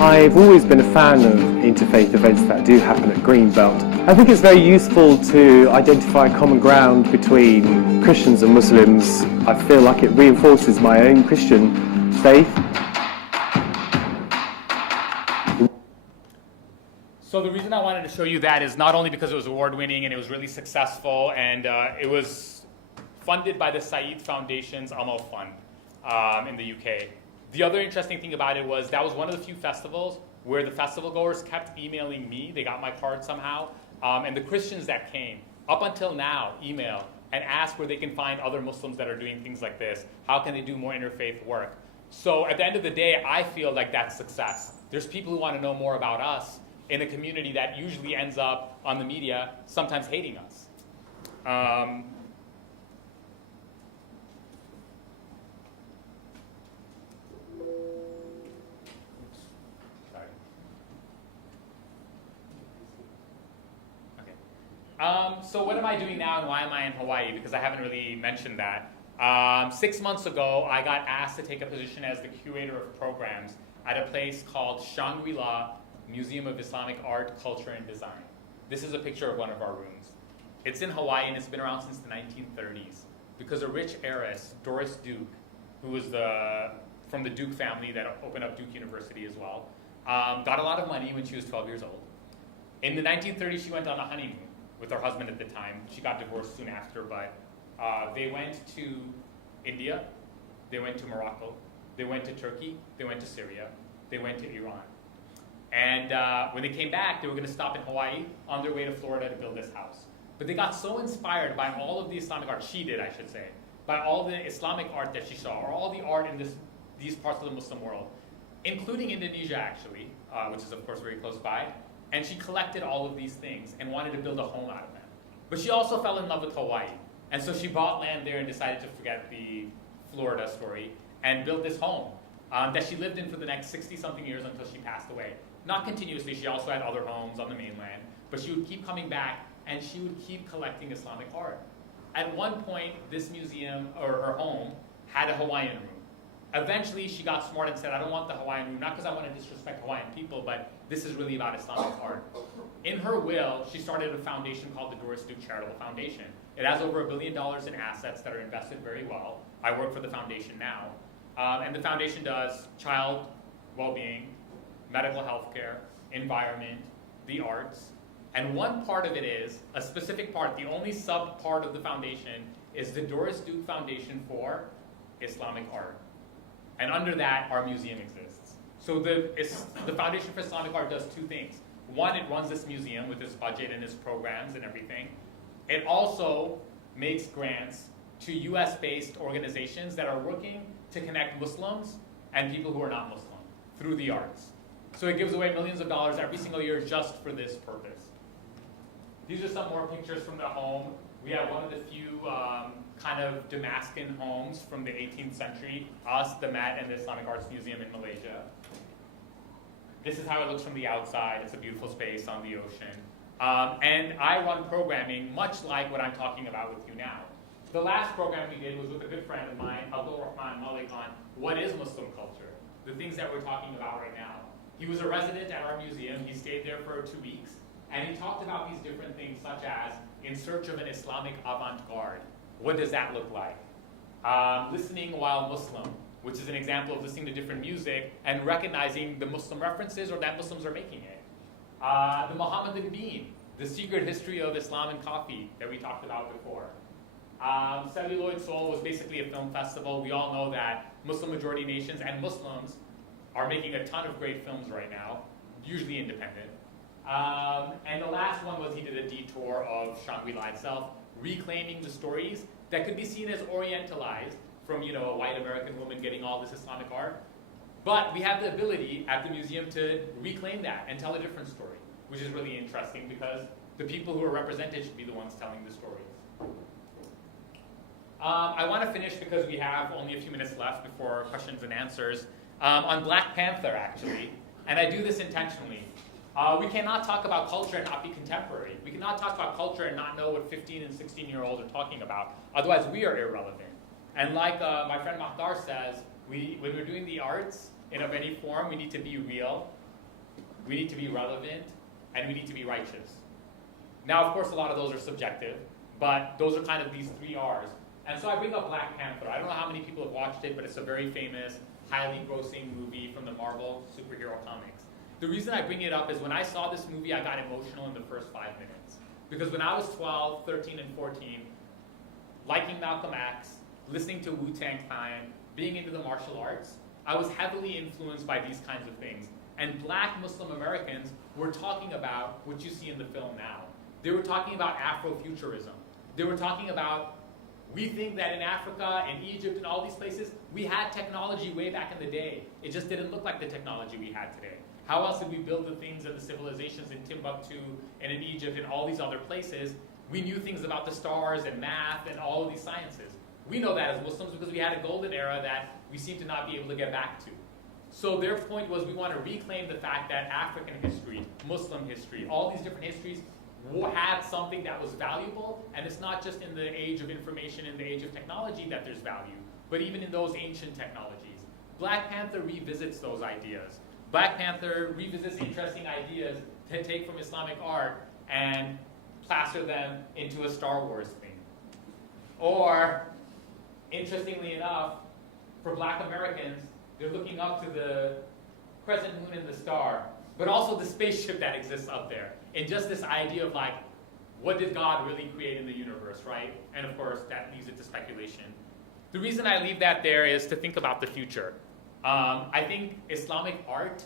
I've always been a fan of interfaith events that do happen at Greenbelt. I think it's very useful to identify common ground between Christians and Muslims. I feel like it reinforces my own Christian faith. So the reason I wanted to show you that is not only because it was award-winning and it was really successful, and it was funded by the Saeed Foundation's Amal Fund in the UK. The other interesting thing about it was that was one of the few festivals where the festival goers kept emailing me. They got my card somehow. And the Christians that came, up until now, email and ask where they can find other Muslims that are doing things like this. How can they do more interfaith work? So at the end of the day, I feel like that's success. There's people who want to know more about us in a community that usually ends up on the media, sometimes hating us. So what am I doing now and why am I in Hawaii? Because I haven't really mentioned that. 6 months ago, I got asked to take a position as the curator of programs at a place called Shangri-La Museum of Islamic Art, Culture, and Design. This is a picture of one of our rooms. It's in Hawaii and it's been around since the 1930s because a rich heiress, Doris Duke, who was from the Duke family that opened up Duke University as well, got a lot of money when she was 12 years old. In the 1930s, she went on a honeymoon with her husband at the time. She got divorced soon after, but they went to India, they went to Morocco, they went to Turkey, they went to Syria, they went to Iran. And when they came back, they were going to stop in Hawaii on their way to Florida to build this house. But they got so inspired by all of the Islamic art, she did, I should say, by all the Islamic art that she saw, or all the art in these parts of the Muslim world, including Indonesia, actually, which is, of course, very close by. And she collected all of these things and wanted to build a home out of them. But she also fell in love with Hawaii. And so she bought land there and decided to forget the Florida story and built this home that she lived in for the next 60-something years until she passed away. Not continuously, she also had other homes on the mainland, but she would keep coming back and she would keep collecting Islamic art. At one point, this museum, or her home, had a Hawaiian room. Eventually, she got smart and said, I don't want the Hawaiian room, not because I want to disrespect Hawaiian people, but this is really about Islamic art. In her will, she started a foundation called the Doris Duke Charitable Foundation. It has over $1 billion in assets that are invested very well. I work for the foundation now. And the foundation does child well-being, medical health care, environment, the arts. And one part of it is, a specific part, the only sub-part of the foundation is the Doris Duke Foundation for Islamic Art. And under that, our museum exists. So the Foundation for Islamic Art does two things. One, it runs this museum with its budget and its programs and everything. It also makes grants to US-based organizations that are working to connect Muslims and people who are not Muslim through the arts. So it gives away millions of dollars every single year just for this purpose. These are some more pictures from the home. We have one of the few kind of Damascus homes from the 18th century, us, the Met, and the Islamic Arts Museum in Malaysia. This is how it looks from the outside. It's a beautiful space on the ocean. And I run programming much like what I'm talking about with you now. The last program we did was with a good friend of mine, Abdul Rahman Malik, on what is Muslim culture, the things that we're talking about right now. He was a resident at our museum. He stayed there for 2 weeks. And he talked about these different things, such as in search of an Islamic avant-garde. What does that look like? Listening while Muslim, which is an example of listening to different music and recognizing the Muslim references or that Muslims are making it. The Muhammadan Bean, the secret history of Islam and coffee that we talked about before. Celluloid Soul was basically a film festival. We all know that Muslim majority nations and Muslims are making a ton of great films right now, usually independent. And the last one was he did a detour of Shangri-La itself, reclaiming the stories that could be seen as orientalized from, you know, a white American woman getting all this Islamic art. But we have the ability at the museum to reclaim that and tell a different story, which is really interesting because the people who are represented should be the ones telling the stories. I want to finish because we have only a few minutes left before questions and answers. On Black Panther, actually, and I do this intentionally. We cannot talk about culture and not be contemporary. We cannot talk about culture and not know what 15 and 16-year-olds are talking about. Otherwise, we are irrelevant. And like my friend Mahdar says, when we're doing the arts in of any form, we need to be real, we need to be relevant, and we need to be righteous. Now, of course, a lot of those are subjective, but those are kind of these 3 R's. And so I bring up Black Panther. I don't know how many people have watched it, but it's a very famous, highly grossing movie from the Marvel superhero comics. The reason I bring it up is when I saw this movie, I got emotional in the first 5 minutes. Because when I was 12, 13, and 14, liking Malcolm X, listening to Wu-Tang Clan, being into the martial arts, I was heavily influenced by these kinds of things. And Black Muslim Americans were talking about what you see in the film now. They were talking about Afrofuturism. They were talking about, we think that in Africa, in Egypt, and all these places, we had technology way back in the day. It just didn't look like the technology we had today. How else did we build the things and the civilizations in Timbuktu and in Egypt and all these other places? We knew things about the stars and math and all of these sciences. We know that as Muslims because we had a golden era that we seem to not be able to get back to. So their point was we want to reclaim the fact that African history, Muslim history, all these different histories had something that was valuable, and it's not just in the age of information, in the age of technology that there's value, but even in those ancient technologies. Black Panther revisits those ideas. Black Panther revisits interesting ideas to take from Islamic art and plaster them into a Star Wars thing. Or, interestingly enough, for Black Americans, they're looking up to the crescent moon and the star, but also the spaceship that exists up there. And just this idea of like, what did God really create in the universe, right? And of course, that leads into speculation. The reason I leave that there is to think about the future. I think Islamic art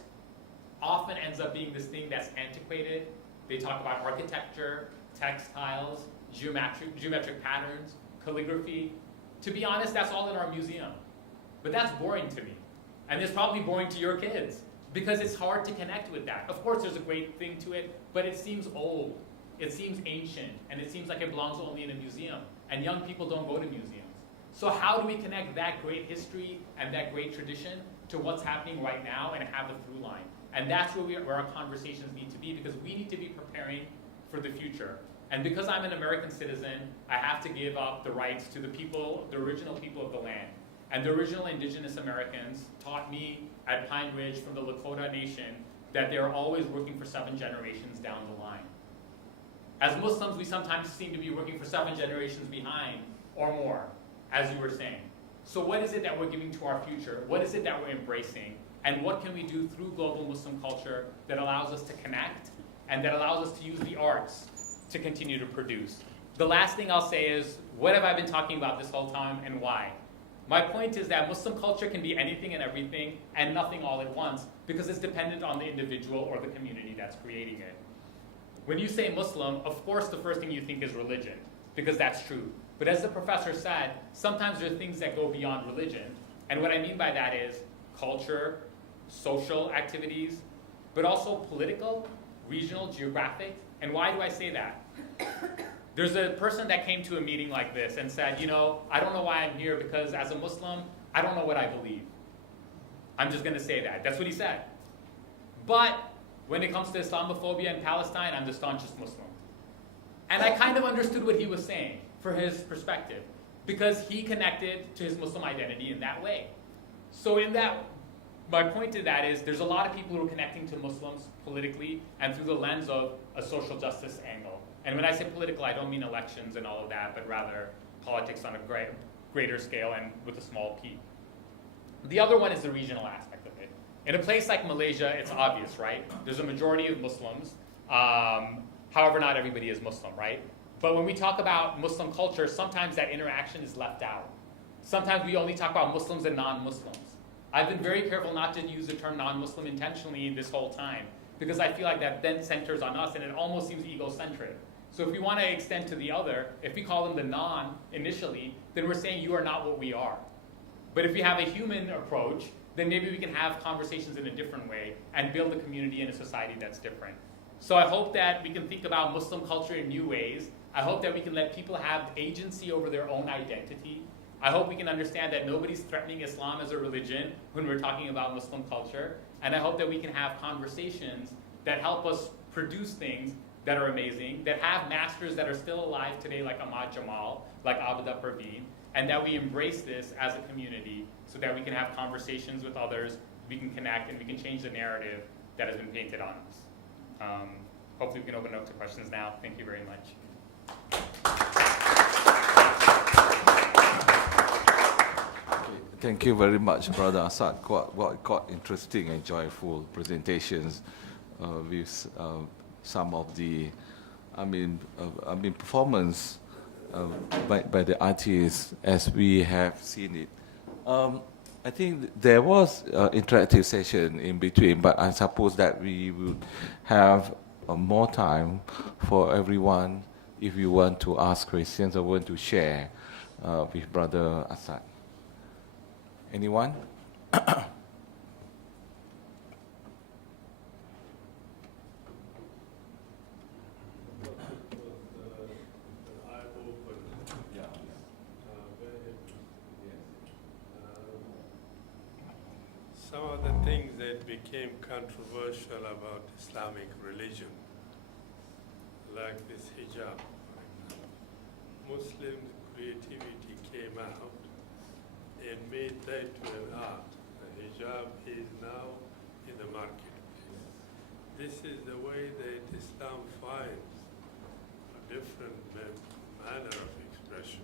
often ends up being this thing that's antiquated. They talk about architecture, textiles, geometric patterns, calligraphy. To be honest, that's all in our museum. But that's boring to me. And it's probably boring to your kids because it's hard to connect with that. Of course, there's a great thing to it, but it seems old. It seems ancient, and it seems like it belongs only in a museum. And young people don't go to museums. So how do we connect that great history and that great tradition to what's happening right now and have a through line? And that's where our conversations need to be, because we need to be preparing for the future. And because I'm an American citizen, I have to give up the rights to the people, the original people of the land. And the original indigenous Americans taught me at Pine Ridge from the Lakota Nation that they're always working for 7 generations down the line. As Muslims, we sometimes seem to be working for 7 generations behind or more, as you were saying. So what is it that we're giving to our future? What is it that we're embracing? And what can we do through global Muslim culture that allows us to connect and that allows us to use the arts to continue to produce? The last thing I'll say is, what have I been talking about this whole time and why? My point is that Muslim culture can be anything and everything and nothing all at once because it's dependent on the individual or the community that's creating it. When you say Muslim, of course the first thing you think is religion, because that's true. But as the professor said, sometimes there are things that go beyond religion. And what I mean by that is culture, social activities, but also political, regional, geographic. And why do I say that? There's a person that came to a meeting like this and said, you know, I don't know why I'm here because as a Muslim, I don't know what I believe. I'm just going to say that. That's what he said. But when it comes to Islamophobia in Palestine, I'm the staunchest Muslim. And I kind of understood what he was saying for his perspective, because he connected to his Muslim identity in that way. So in that, my point to that is there's a lot of people who are connecting to Muslims politically and through the lens of a social justice angle. And when I say political, I don't mean elections and all of that, but rather politics on a greater scale and with a small p. The other one is the regional aspect of it. In a place like Malaysia, it's obvious, right? There's a majority of Muslims. However, not everybody is Muslim, right? But when we talk about Muslim culture, sometimes that interaction is left out. Sometimes we only talk about Muslims and non-Muslims. I've been very careful not to use the term non-Muslim intentionally this whole time, because I feel like that then centers on us and it almost seems egocentric. So if we want to extend to the other, if we call them the non initially, then we're saying you are not what we are. But if we have a human approach, then maybe we can have conversations in a different way and build a community and a society that's different. So I hope that we can think about Muslim culture in new ways. I hope that we can let people have agency over their own identity. I hope we can understand that nobody's threatening Islam as a religion when we're talking about Muslim culture. And I hope that we can have conversations that help us produce things that are amazing, that have masters that are still alive today like Ahmad Jamal, like Abida Parveen, and that we embrace this as a community so that we can have conversations with others, we can connect, and we can change the narrative that has been painted on us. Hopefully we can open it up to questions now. Thank you very much. Thank you very much, Brother Asad. Quite interesting and joyful presentations with some of the, performance by the artists as we have seen it. I think there was an interactive session in between, but I suppose that we would have more time for everyone if you want to ask questions or want to share with Brother Asad. Anyone? Some of the things that became controversial about Islamic religion, like this hijab. Muslim creativity came out and made that to an art. The hijab is now in the marketplace. This is the way that Islam finds a different manner of expression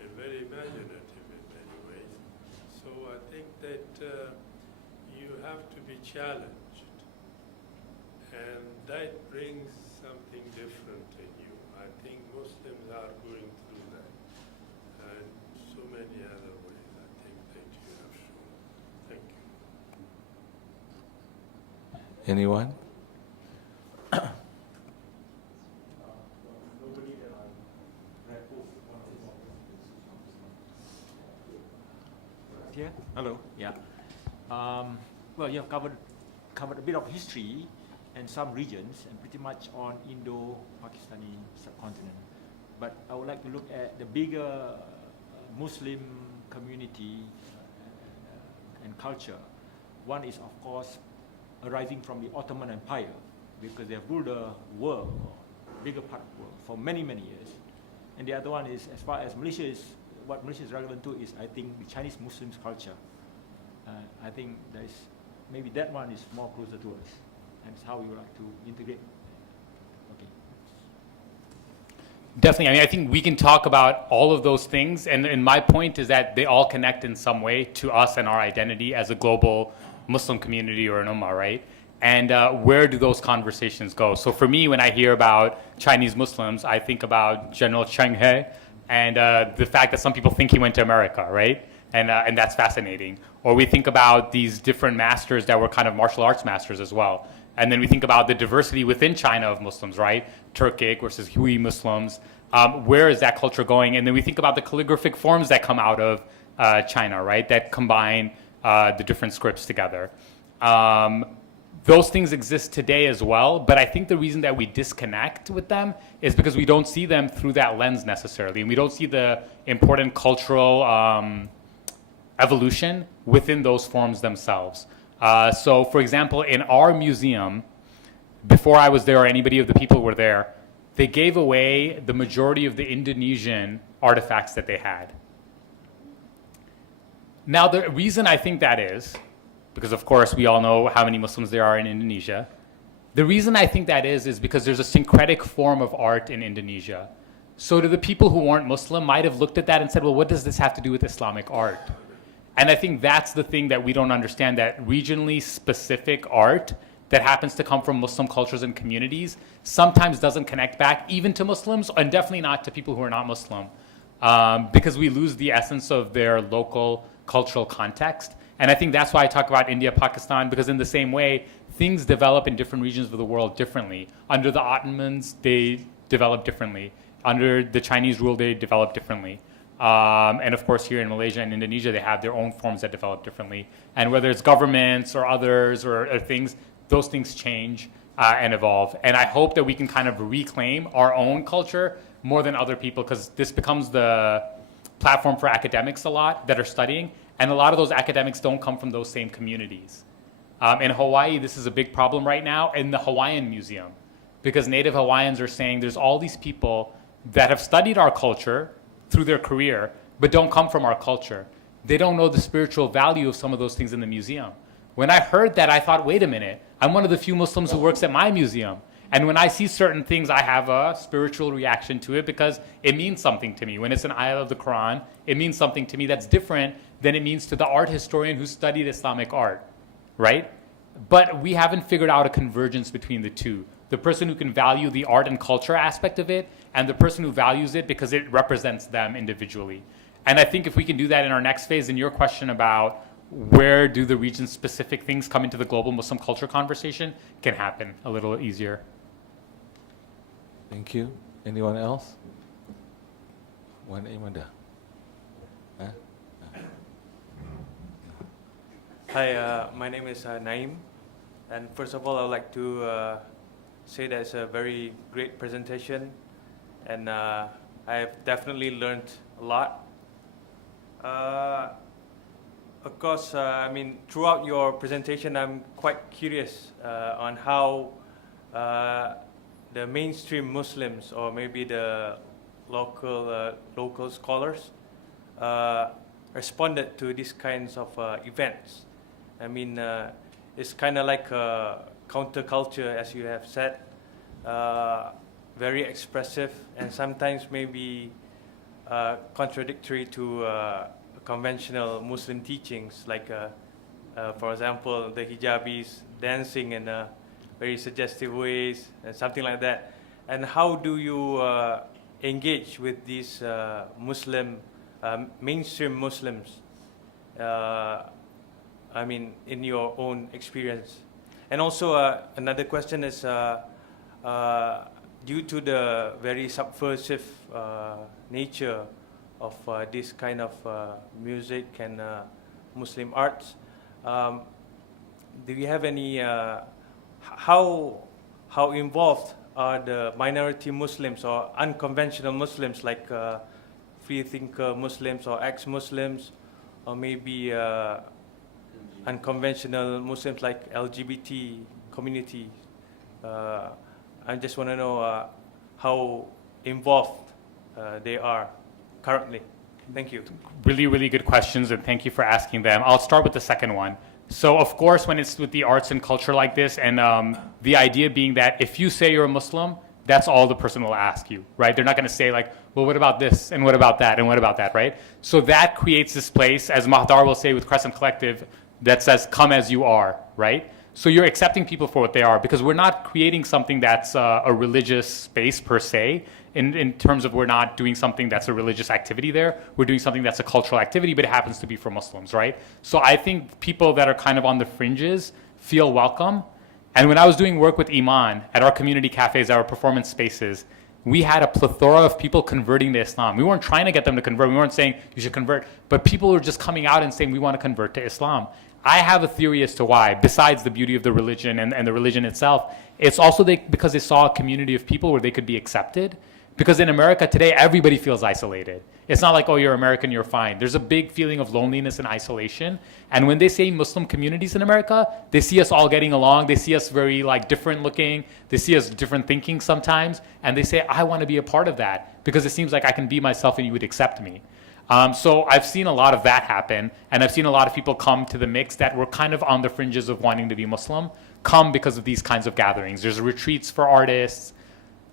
and very imaginative in many ways. So I think that you have to be challenged, and that brings something different in you. I think Muslims are going through that, and so many other ways I think that you have shown. Thank you. Anyone? Here? Hello. Yeah. Well, you have covered a bit of history and some regions, and pretty much on Indo-Pakistani subcontinent. But I would like to look at the bigger Muslim community and culture. One is, of course, arising from the Ottoman Empire, because they have ruled the world, bigger part of the world, for many, many years. And the other one is, as far as Malaysia is, what Malaysia is relevant to is, I think, the Chinese Muslims culture. I think there's maybe that one is more closer to us, and it's how we would like to integrate. Okay. Definitely. I mean, I think we can talk about all of those things, and my point is that they all connect in some way to us and our identity as a global Muslim community or an ummah, right? And where do those conversations go? So for me, when I hear about Chinese Muslims, I think about General Cheng He and the fact that some people think he went to America, right? And that's fascinating. Or we think about these different masters that were kind of martial arts masters as well. And then we think about the diversity within China of Muslims, right? Turkic versus Hui Muslims. Where is that culture going? And then we think about the calligraphic forms that come out of China, right? That combine the different scripts together. those things exist today as well, but I think the reason that we disconnect with them is because we don't see them through that lens necessarily, and we don't see the important cultural evolution within those forms themselves. So for example, in our museum, before I was there or anybody of the people who were there, they gave away the majority of the Indonesian artifacts that they had. Now the reason I think that is, because of course we all know how many Muslims there are in Indonesia. The reason I think that is because there's a syncretic form of art in Indonesia. So to the people who weren't Muslim might have looked at that and said, well, what does this have to do with Islamic art? And I think that's the thing that we don't understand, that regionally specific art that happens to come from Muslim cultures and communities sometimes doesn't connect back even to Muslims, and definitely not to people who are not Muslim, because we lose the essence of their local cultural context. And I think that's why I talk about India, Pakistan, because in the same way, things develop in different regions of the world differently. Under the Ottomans, they developed differently. Under the Chinese rule, they developed differently. And of course, here in Malaysia and Indonesia, they have their own forms that develop differently. And whether it's governments or others or things, those things change and evolve. And I hope that we can kind of reclaim our own culture more than other people, because this becomes the platform for academics a lot that are studying. And a lot of those academics don't come from those same communities. In Hawaii, this is a big problem right now in the Hawaiian Museum, because Native Hawaiians are saying there's all these people that have studied our culture through their career, but don't come from our culture. They don't know the spiritual value of some of those things in the museum. When I heard that, I thought, wait a minute, I'm one of the few Muslims who works at my museum. And when I see certain things, I have a spiritual reaction to it because it means something to me. When it's an ayah of the Quran, it means something to me that's different than it means to the art historian who studied Islamic art, right? But we haven't figured out a convergence between the two. The person who can value the art and culture aspect of it, and the person who values it because it represents them individually. And I think if we can do that in our next phase, in your question about where do the region-specific things come into the global Muslim culture conversation, can happen a little easier. Thank you. Anyone else? One Imada. Hi, my name is Naim, and first of all, I would like to say that it's a very great presentation, and I have definitely learned a lot. Of course, I mean, throughout your presentation, I'm quite curious on how the mainstream Muslims, or maybe the local scholars, responded to these kinds of events. I mean, it's kind of like a counterculture, as you have said, very expressive, and sometimes maybe contradictory to conventional Muslim teachings, like, for example, the hijabis dancing in very suggestive ways, and something like that. And how do you engage with these mainstream Muslims, I mean, in your own experience? And also, another question is, due to the very subversive nature of this kind of music and Muslim arts, do you have any, how involved are the minority Muslims or unconventional Muslims, like free thinker Muslims or ex-Muslims, or maybe unconventional Muslims like LGBT community? I just want to know how involved they are currently. Thank you. Really, really good questions, and thank you for asking them. I'll start with the second one. So of course, when it's with the arts and culture like this, and the idea being that if you say you're a Muslim, that's all the person will ask you, right? They're not going to say like, well, what about this, and what about that, and what about that, right? So that creates this place, as Mahdar will say with Crescent Collective, that says, come as you are, right? So you're accepting people for what they are, because we're not creating something that's a religious space per se, in terms of we're not doing something that's a religious activity there. We're doing something that's a cultural activity, but it happens to be for Muslims, right? So I think people that are kind of on the fringes feel welcome. And when I was doing work with Iman at our community cafes, our performance spaces, we had a plethora of people converting to Islam. We weren't trying to get them to convert. We weren't saying you should convert, but people were just coming out and saying we want to convert to Islam. I have a theory as to why, besides the beauty of the religion and the religion itself. It's also because they saw a community of people where they could be accepted. Because in America today, everybody feels isolated. It's not like, oh, you're American, you're fine. There's a big feeling of loneliness and isolation. And when they say Muslim communities in America, they see us all getting along. They see us very like different looking. They see us different thinking sometimes. And they say, I want to be a part of that because it seems like I can be myself and you would accept me. So I've seen a lot of that happen. And I've seen a lot of people come to the mix that were kind of on the fringes of wanting to be Muslim, come because of these kinds of gatherings. There's retreats for artists.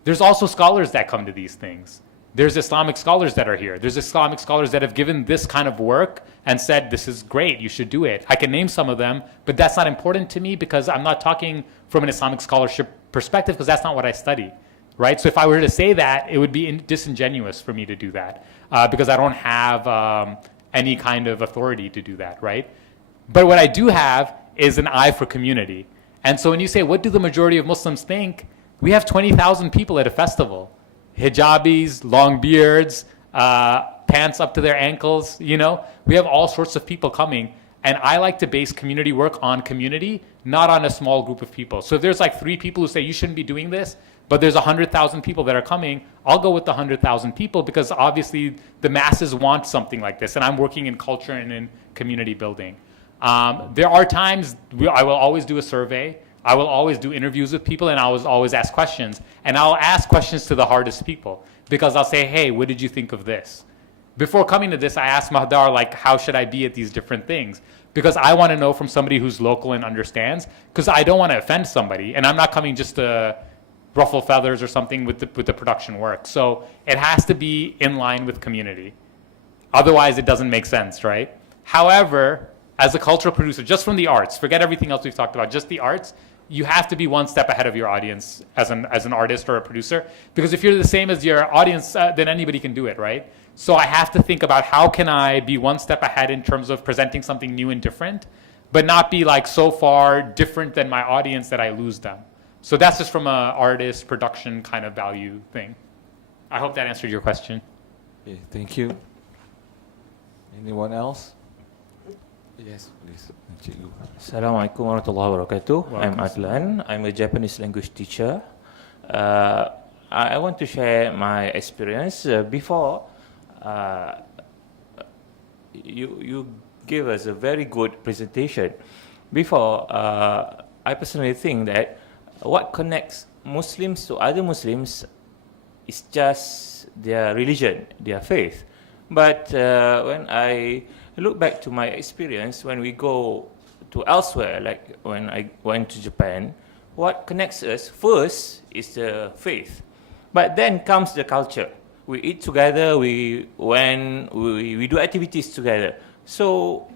There's also scholars that come to these things. There's Islamic scholars that are here. There's Islamic scholars that have given this kind of work and said, this is great, you should do it. I can name some of them, but that's not important to me because I'm not talking from an Islamic scholarship perspective because that's not what I study, right? So if I were to say that, it would be disingenuous for me to do that because I don't have any kind of authority to do that, right? But what I do have is an eye for community. And so when you say, what do the majority of Muslims think? We have 20,000 people at a festival. Hijabis, long beards, pants up to their ankles, you know. We have all sorts of people coming. And I like to base community work on community, not on a small group of people. So if there's like 3 people who say you shouldn't be doing this, but there's 100,000 people that are coming, I'll go with the 100,000 people because obviously the masses want something like this. And I'm working in culture and in community building. There are times I will always do a survey. I will always do interviews with people and I will always ask questions. And I'll ask questions to the hardest people because I'll say, hey, what did you think of this? Before coming to this, I asked Mahdar, like, how should I be at these different things? Because I want to know from somebody who's local and understands, because I don't want to offend somebody. And I'm not coming just to ruffle feathers or something with the production work. So it has to be in line with community. Otherwise, it doesn't make sense, right? However, as a cultural producer, just from the arts, forget everything else we've talked about, just the arts, you have to be one step ahead of your audience as an artist or a producer. Because if you're the same as your audience, then anybody can do it, right? So I have to think about how can I be one step ahead in terms of presenting something new and different, but not be like so far different than my audience that I lose them. So that's just from an artist production kind of value thing. I hope that answered your question. Okay, thank you. Anyone else? Yes, please. Assalamualaikum warahmatullahi wabarakatuh. I'm Adlan. I'm a Japanese language teacher. I want to share my experience. Before, you gave us a very good presentation. Before, I personally think that what connects Muslims to other Muslims is just their religion, their faith. But when I look back to my experience, when we go to elsewhere, like when I went to Japan, what connects us first is the faith. But then comes the culture. We eat together, we do activities together. So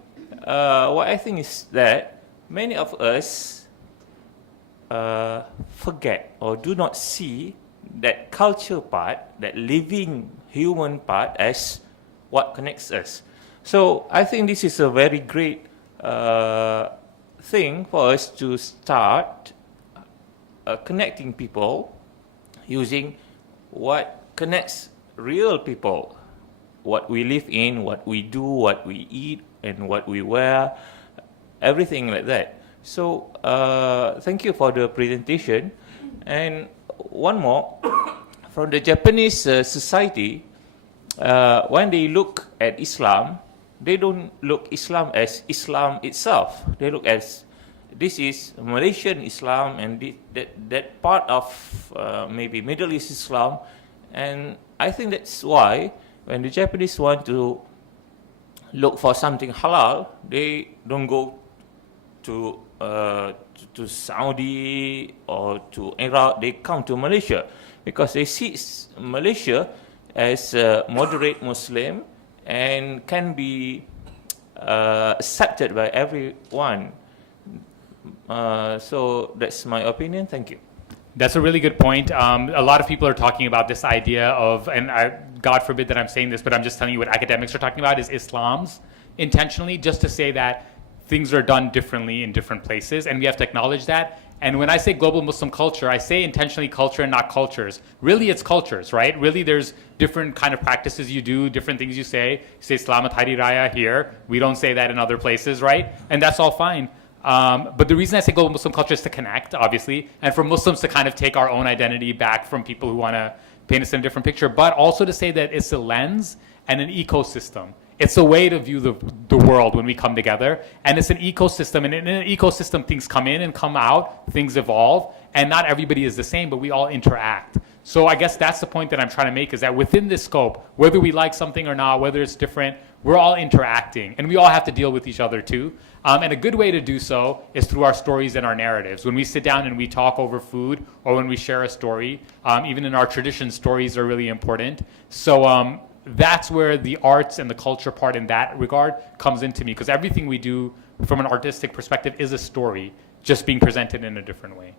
what I think is that many of us forget or do not see that culture part, that living human part as what connects us. So I think this is a very great thing for us to start connecting people using what connects real people, what we live in, what we do, what we eat, and what we wear, everything like that. So thank you for the presentation. And one more, from the Japanese society, when they look at Islam, they don't look Islam as Islam itself. They look as this is Malaysian Islam and that part of maybe Middle East Islam. And I think that's why when the Japanese want to look for something halal, they don't go to Saudi or to Iraq. They come to Malaysia because they see Malaysia as a moderate Muslim and can be accepted by everyone. So that's my opinion. Thank you. That's a really good point. A lot of people are talking about this idea of, and God forbid that I'm saying this, but I'm just telling you what academics are talking about, is Islam's intentionally, just to say that things are done differently in different places, and we have to acknowledge that. And when I say global Muslim culture, I say intentionally culture and not cultures. Really, it's cultures, right? Really, there's different kind of practices you do, different things you say. You say Salamat Hari Raya here. We don't say that in other places, right? And that's all fine. But the reason I say global Muslim culture is to connect, obviously, and for Muslims to kind of take our own identity back from people who want to paint us in a different picture, but also to say that it's a lens and an ecosystem. It's a way to view the world when we come together, and it's an ecosystem, and in an ecosystem things come in and come out, things evolve, and not everybody is the same, but we all interact. So I guess that's the point that I'm trying to make, is that within this scope, whether we like something or not, whether it's different, we're all interacting, and we all have to deal with each other too. And a good way to do so is through our stories and our narratives. When we sit down and we talk over food, or when we share a story, even in our tradition, stories are really important. So that's where the arts and the culture part in that regard comes into me, because everything we do from an artistic perspective is a story, just being presented in a different way.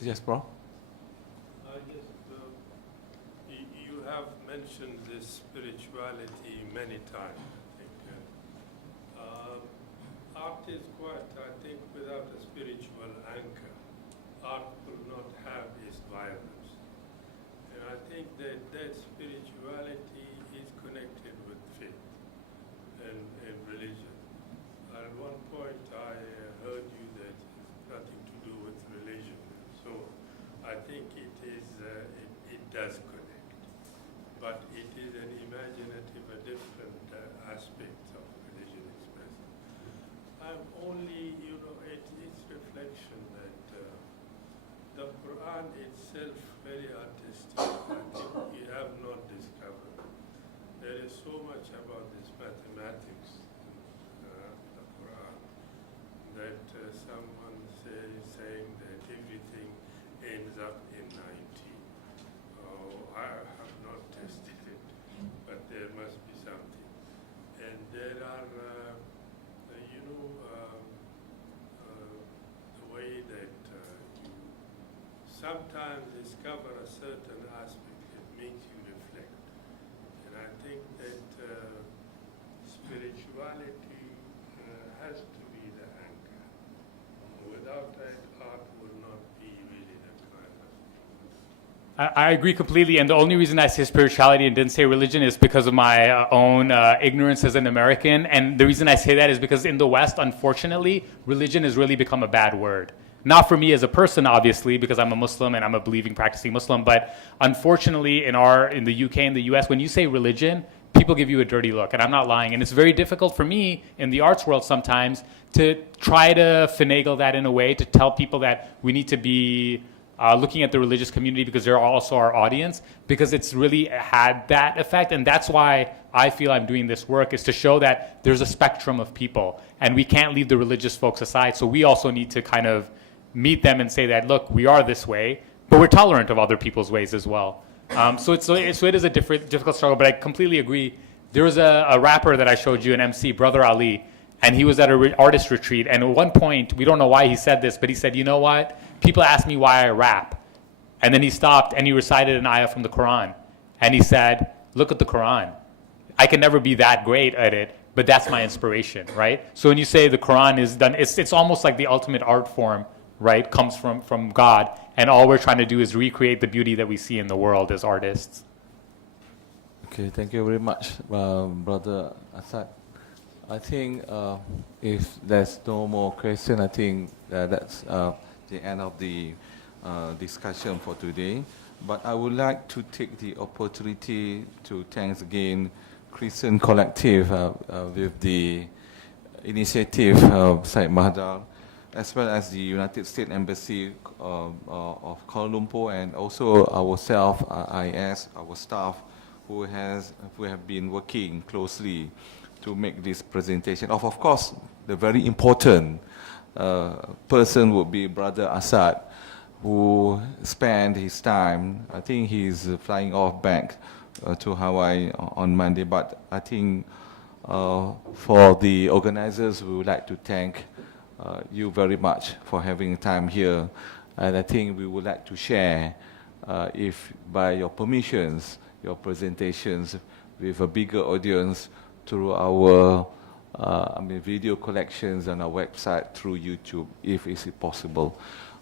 Yes, bro? You have mentioned this spirituality many times. Art is quite, I think, without a spiritual anchor, art will not have its violence. And I think that spirituality is connected with faith and religion. At one point I heard you that it's nothing to do with religion. So I think it does connect. But it is an imaginative, a different aspect of religion expressed. I'm only, it's reflection that the Quran itself very artistic. I think we have not discovered. There is so much about this mathematics in the Quran that someone saying that everything ends up in 90. Oh, I have not tested it, but there must be something. And there are, the way that you sometimes discover a certain aspect that makes you reflect. And I think that spirituality has to be the anchor. Without that, art will not be really the kind of. I agree completely, and the only reason I say spirituality and didn't say religion is because of my own ignorance as an American. And the reason I say that is because in the West, unfortunately, religion has really become a bad word. Not for me as a person, obviously, because I'm a Muslim and I'm a believing, practicing Muslim, but unfortunately in the UK and the US, when you say religion, people give you a dirty look, and I'm not lying. And it's very difficult for me in the arts world sometimes to try to finagle that in a way to tell people that we need to be looking at the religious community because they're also our audience, because it's really had that effect. And that's why I feel I'm doing this work, is to show that there's a spectrum of people and we can't leave the religious folks aside. So we also need to kind of meet them and say that, look, we are this way, but we're tolerant of other people's ways as well. So it is a difficult struggle, but I completely agree. There was a rapper that I showed you, an MC, Brother Ali, and he was at an artist retreat, and at one point, we don't know why he said this, but he said, you know what? People ask me why I rap. And then he stopped and he recited an ayah from the Quran. And he said, look at the Quran. I can never be that great at it, but that's my inspiration, right? So when you say the Quran is done, it's almost like the ultimate art form, right? Comes from God. And all we're trying to do is recreate the beauty that we see in the world as artists. Okay, thank you very much, Brother Asad. I think if there's no more question, I think that's the end of the discussion for today. But I would like to take the opportunity to thank again Christian Collective with the initiative of Syed Mahdar, as well as the United States Embassy of Kuala Lumpur, and also ourselves, IAIS, our staff, who have been working closely to make this presentation. Of course, the very important person would be Brother Asad, who spent his time, I think he's flying off back to Hawaii on Monday, but I think for the organizers, we would like to thank you very much for having time here. And I think we would like to share, if by your permissions, your presentations with a bigger audience through our video collections on our website, through YouTube, if it's possible.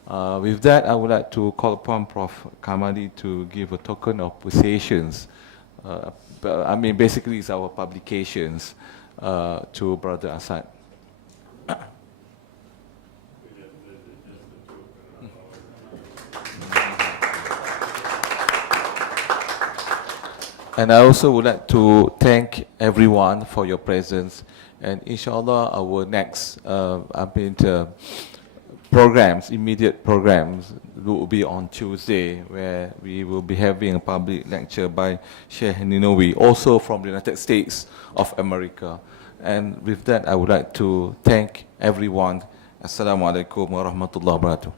With that, I would like to call upon Prof. Kamali to give a token of appreciations. Basically, it's our publications to Brother Asad. And I also would like to thank everyone for your presence. And inshallah, our next immediate programs will be on Tuesday, where we will be having a public lecture by Sheikh Ninowi, also from the United States of America. And with that, I would like to thank everyone. Assalamu alaikum wa rahmatullahi wa barakatuh.